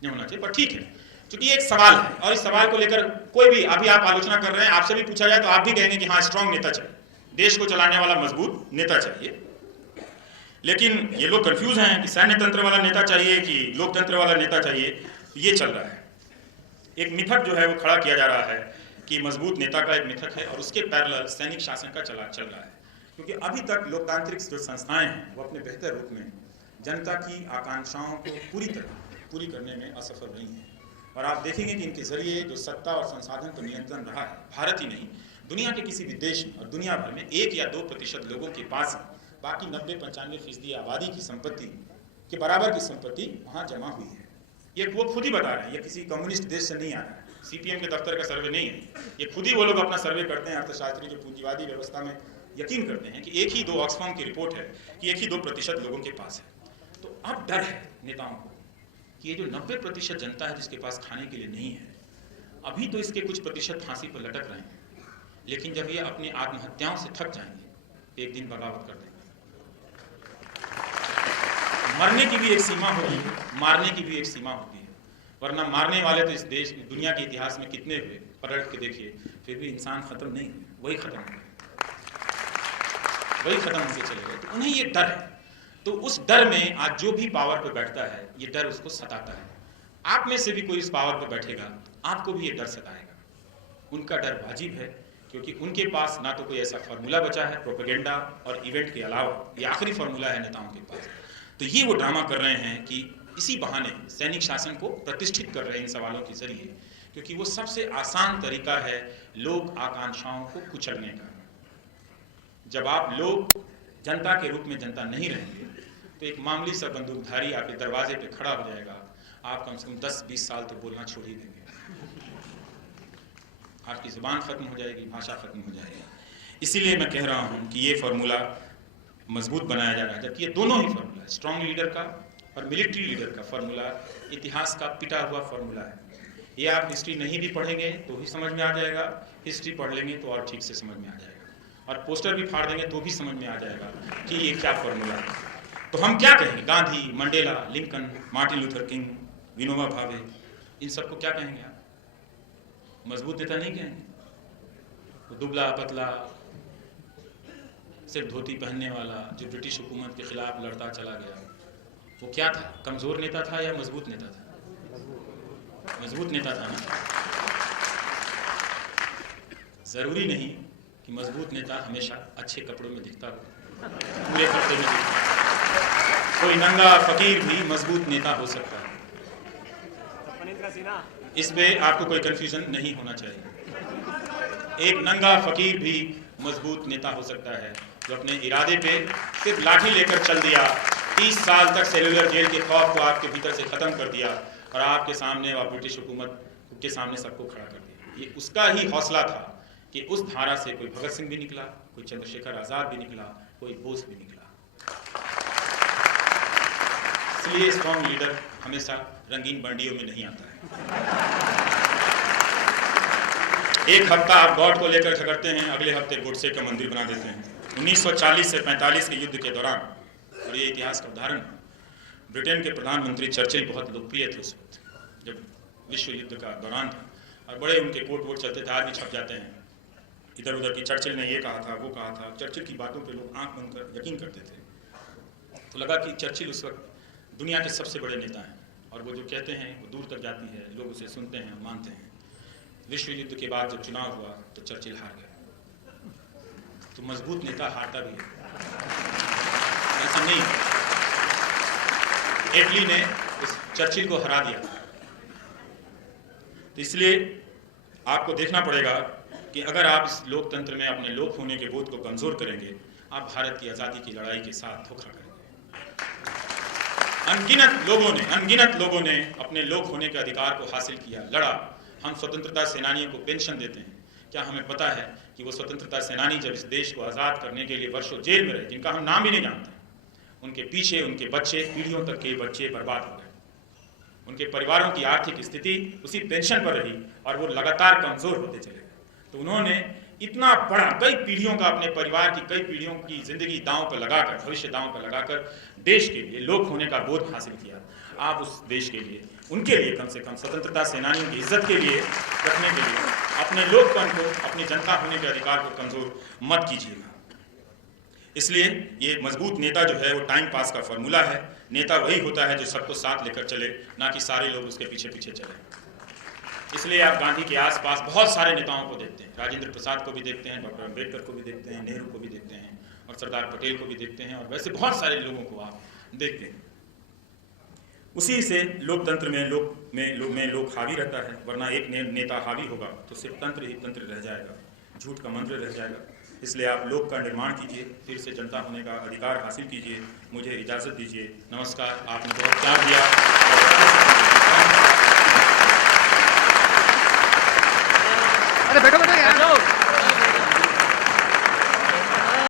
नहीं होना चाहिए। पर ठीक है, क्योंकि एक सवाल है और इस सवाल को लेकर कोई भी, अभी आप आलोचना कर रहे हैं, आपसे भी पूछा जाए तो आप भी कहेंगे कि हाँ स्ट्रांग नेता चाहिए, देश को चलाने वाला मजबूत नेता चाहिए। लेकिन ये लोग कंफ्यूज हैं कि सैन्य तंत्र वाला नेता चाहिए कि लोकतंत्र वाला नेता चाहिए। ये चल रहा है, एक मिथक जो है वो खड़ा किया जा रहा है कि मजबूत नेता का एक मिथक है और उसके पैरेलल सैनिक शासन का चल रहा है। क्योंकि अभी तक लोकतांत्रिक जो संस्थाएं हैं वो अपने बेहतर रूप में जनता की आकांक्षाओं को पूरी करने में असफल रही हैं। और आप देखेंगे कि इनके जरिए जो सत्ता और संसाधन पर नियंत्रण रहा है, भारत ही नहीं दुनिया के किसी भी देश में और दुनिया भर में 1 या 2% लोगों के पास ही बाकी 90-95% आबादी की संपत्ति के बराबर की संपत्ति वहाँ जमा हुई है। ये वो खुद ही बता रहे हैं, ये किसी कम्युनिस्ट देश से नहीं आ रहा है, सीपीएम के दफ्तर का सर्वे नहीं है, ये खुद ही वो लोग अपना सर्वे करते हैं। अर्थशास्त्री जो पूंजीवादी व्यवस्था में यकीन करते हैं कि 1 ही 2 ऑक्सफैम की रिपोर्ट है कि 1 ही 2% लोगों के पास है। तो अब डर है नेताओं को कि ये जो 90% जनता है जिसके पास खाने के लिए नहीं है, अभी तो इसके कुछ प्रतिशत फांसी पर लटक रहे हैं, लेकिन जब ये अपनी आत्महत्याओं से थक जाएंगे तो एक दिन बगावत कर देंगे। मरने की भी एक सीमा होती है, मारने की भी एक सीमा होती है, वरना मारने वाले तो इस देश दुनिया के इतिहास में कितने हुए, पलट के देखिए, फिर भी इंसान खत्म नहीं हुए, वही खत्म होते चले गए। तो उन्हें ये डर है, तो उस डर में आज जो भी पावर पे बैठता है ये डर उसको सताता है। आप में से भी कोई इस पावर पे बैठेगा आपको भी ये डर सताएगा। उनका डर वाजिब है क्योंकि उनके पास ना तो कोई ऐसा फार्मूला बचा है प्रोपेगेंडा और इवेंट के अलावा, ये आखिरी फार्मूला है नेताओं के पास। तो ये वो ड्रामा कर रहे हैं कि इसी बहाने सैनिक शासन को प्रतिष्ठित कर रहे हैं इन सवालों के जरिए, क्योंकि वो सबसे आसान तरीका है लोक आकांक्षाओं को कुचलने का। जब आप लोग जनता के रूप में जनता नहीं रहेंगे तो एक मामूली सा बंदूकधारी आपके दरवाजे पे खड़ा हो जाएगा, आप कम से कम 10-20 साल तो बोलना छोड़ ही देंगे, आपकी जुबान खत्म हो जाएगी, भाषा खत्म हो जाएगी। इसीलिए मैं कह रहा हूं कि ये फॉर्मूला मजबूत बनाया जा रहा है, जबकि ये दोनों ही फॉर्मूला, स्ट्रांग लीडर का और मिलिट्री लीडर का फॉर्मूला इतिहास का पिटा हुआ फॉर्मूला है। ये आप हिस्ट्री नहीं भी पढ़ेंगे तो ही समझ में आ जाएगा, हिस्ट्री पढ़ लेंगे तो और ठीक से समझ में आ जाएगा, और पोस्टर भी फाड़ देंगे तो भी समझ में आ जाएगा कि ये क्या फॉर्मूला है। तो हम क्या कहेंगे? Gandhi, Mandela, Lincoln, Martin Luther king, Vinoba Bhave, इन सबको क्या कहेंगे आप? मजबूत नेता नहीं कहेंगे। तो दुबला पतला सिर्फ धोती पहनने वाला जो ब्रिटिश हुकूमत के खिलाफ लड़ता चला गया, वो क्या था? कमजोर नेता था या मजबूत नेता था? मजबूत नेता था ना। जरूरी नहीं कि मजबूत नेता हमेशा अच्छे कपड़ों में दिखता हो, पूरे कपड़े में दिखता हो। कोई नंगा फकीर भी मजबूत नेता हो सकता है। इस पे आपको कोई कंफ्यूजन नहीं होना चाहिए। एक नंगा फकीर भी मजबूत नेता हो सकता है जो अपने इरादे पे सिर्फ लाठी लेकर चल दिया, 30 साल तक सेलुलर जेल के खौफ को आपके भीतर से ख़त्म कर दिया और आपके सामने और ब्रिटिश हुकूमत के सामने सबको खड़ा कर दिया। ये उसका ही हौसला था कि उस धारा से कोई भगत सिंह भी निकला, कोई चंद्रशेखर आज़ाद भी निकला, कोई बोस भी निकला। इसलिए स्ट्रॉन्ग लीडर हमेशा रंगीन बंडियों में नहीं आता है। एक हफ्ता आप गॉड को लेकर झगड़ते हैं, अगले हफ्ते गोडसे का मंदिर बना देते हैं। 1940 से 45 के युद्ध के दौरान, और ये इतिहास का उदाहरण है, ब्रिटेन के प्रधानमंत्री चर्चिल बहुत लोकप्रिय थे उस वक्त जब विश्व युद्ध का दौरान था, और बड़े उनके कोट वोट चलते थे, आज भी छप जाते हैं इधर उधर की चर्चिल ने ये कहा था, वो कहा था। चर्चिल की बातों पे लोग आंख बंद कर यकीन करते थे। तो लगा कि चर्चिल उस वक्त दुनिया के सबसे बड़े नेता हैं और वो जो कहते हैं वो दूर तक जाती है, लोग उसे सुनते हैं, मानते हैं। विश्व युद्ध के बाद जब चुनाव हुआ तो चर्चिल हार गया। तो मजबूत नेता हारता भी है, ऐसा नहीं। एटली ने उस चर्चिल को हरा दिया। तो इसलिए आपको देखना पड़ेगा कि अगर आप इस लोकतंत्र में अपने लोक होने के बोध को कमजोर करेंगे, आप भारत की आज़ादी की लड़ाई के साथ धोखा करेंगे। अनगिनत लोगों ने अपने लोक होने के अधिकार को हासिल किया, लड़ा। हम स्वतंत्रता सेनानियों को पेंशन देते हैं। क्या हमें पता है कि वो स्वतंत्रता सेनानी जब इस देश को आज़ाद करने के लिए वर्षों जेल में रहे, जिनका हम नाम भी नहीं जानते, उनके पीछे उनके बच्चे, पीढ़ियों तक के बच्चे बर्बाद हो गए। उनके परिवारों की आर्थिक स्थिति उसी पेंशन पर रही और वो लगातार कमज़ोर होते चले गए। तो उन्होंने इतना बड़ा, कई पीढ़ियों का, अपने परिवार की कई पीढ़ियों की जिंदगी दांव पर लगाकर, भविष्य दांव पर लगाकर देश के लिए लोक होने का बोध हासिल किया। आप उस देश के लिए, उनके लिए कम से कम स्वतंत्रता सेनानियों की इज्जत के लिए रखने के लिए अपने लोकपन को, अपनी जनता होने के अधिकार को कमजोर मत कीजिएगा। इसलिए ये मजबूत नेता जो है वो टाइम पास का फॉर्मूला है। नेता वही होता है जो सबको साथ लेकर चले, ना कि सारे लोग उसके पीछे पीछे चले। इसलिए आप गांधी के आसपास बहुत सारे नेताओं को देखते हैं, राजेंद्र प्रसाद को भी देखते हैं, डॉक्टर अम्बेडकर को भी देखते हैं, नेहरू को भी देखते हैं और सरदार पटेल को भी देखते हैं, और वैसे बहुत सारे लोगों को आप देखते हैं। उसी से लोकतंत्र में लोक हावी रहता है, वरना एक नेता हावी होगा तो सिर्फ तंत्र ही तंत्र रह जाएगा, झूठ का मंत्र रह जाएगा। इसलिए आप लोक का निर्माण कीजिए, फिर से जनता होने का अधिकार हासिल कीजिए। मुझे इजाज़त दीजिए। नमस्कार। आपने बहुत प्यार दिया। अरे बैठो।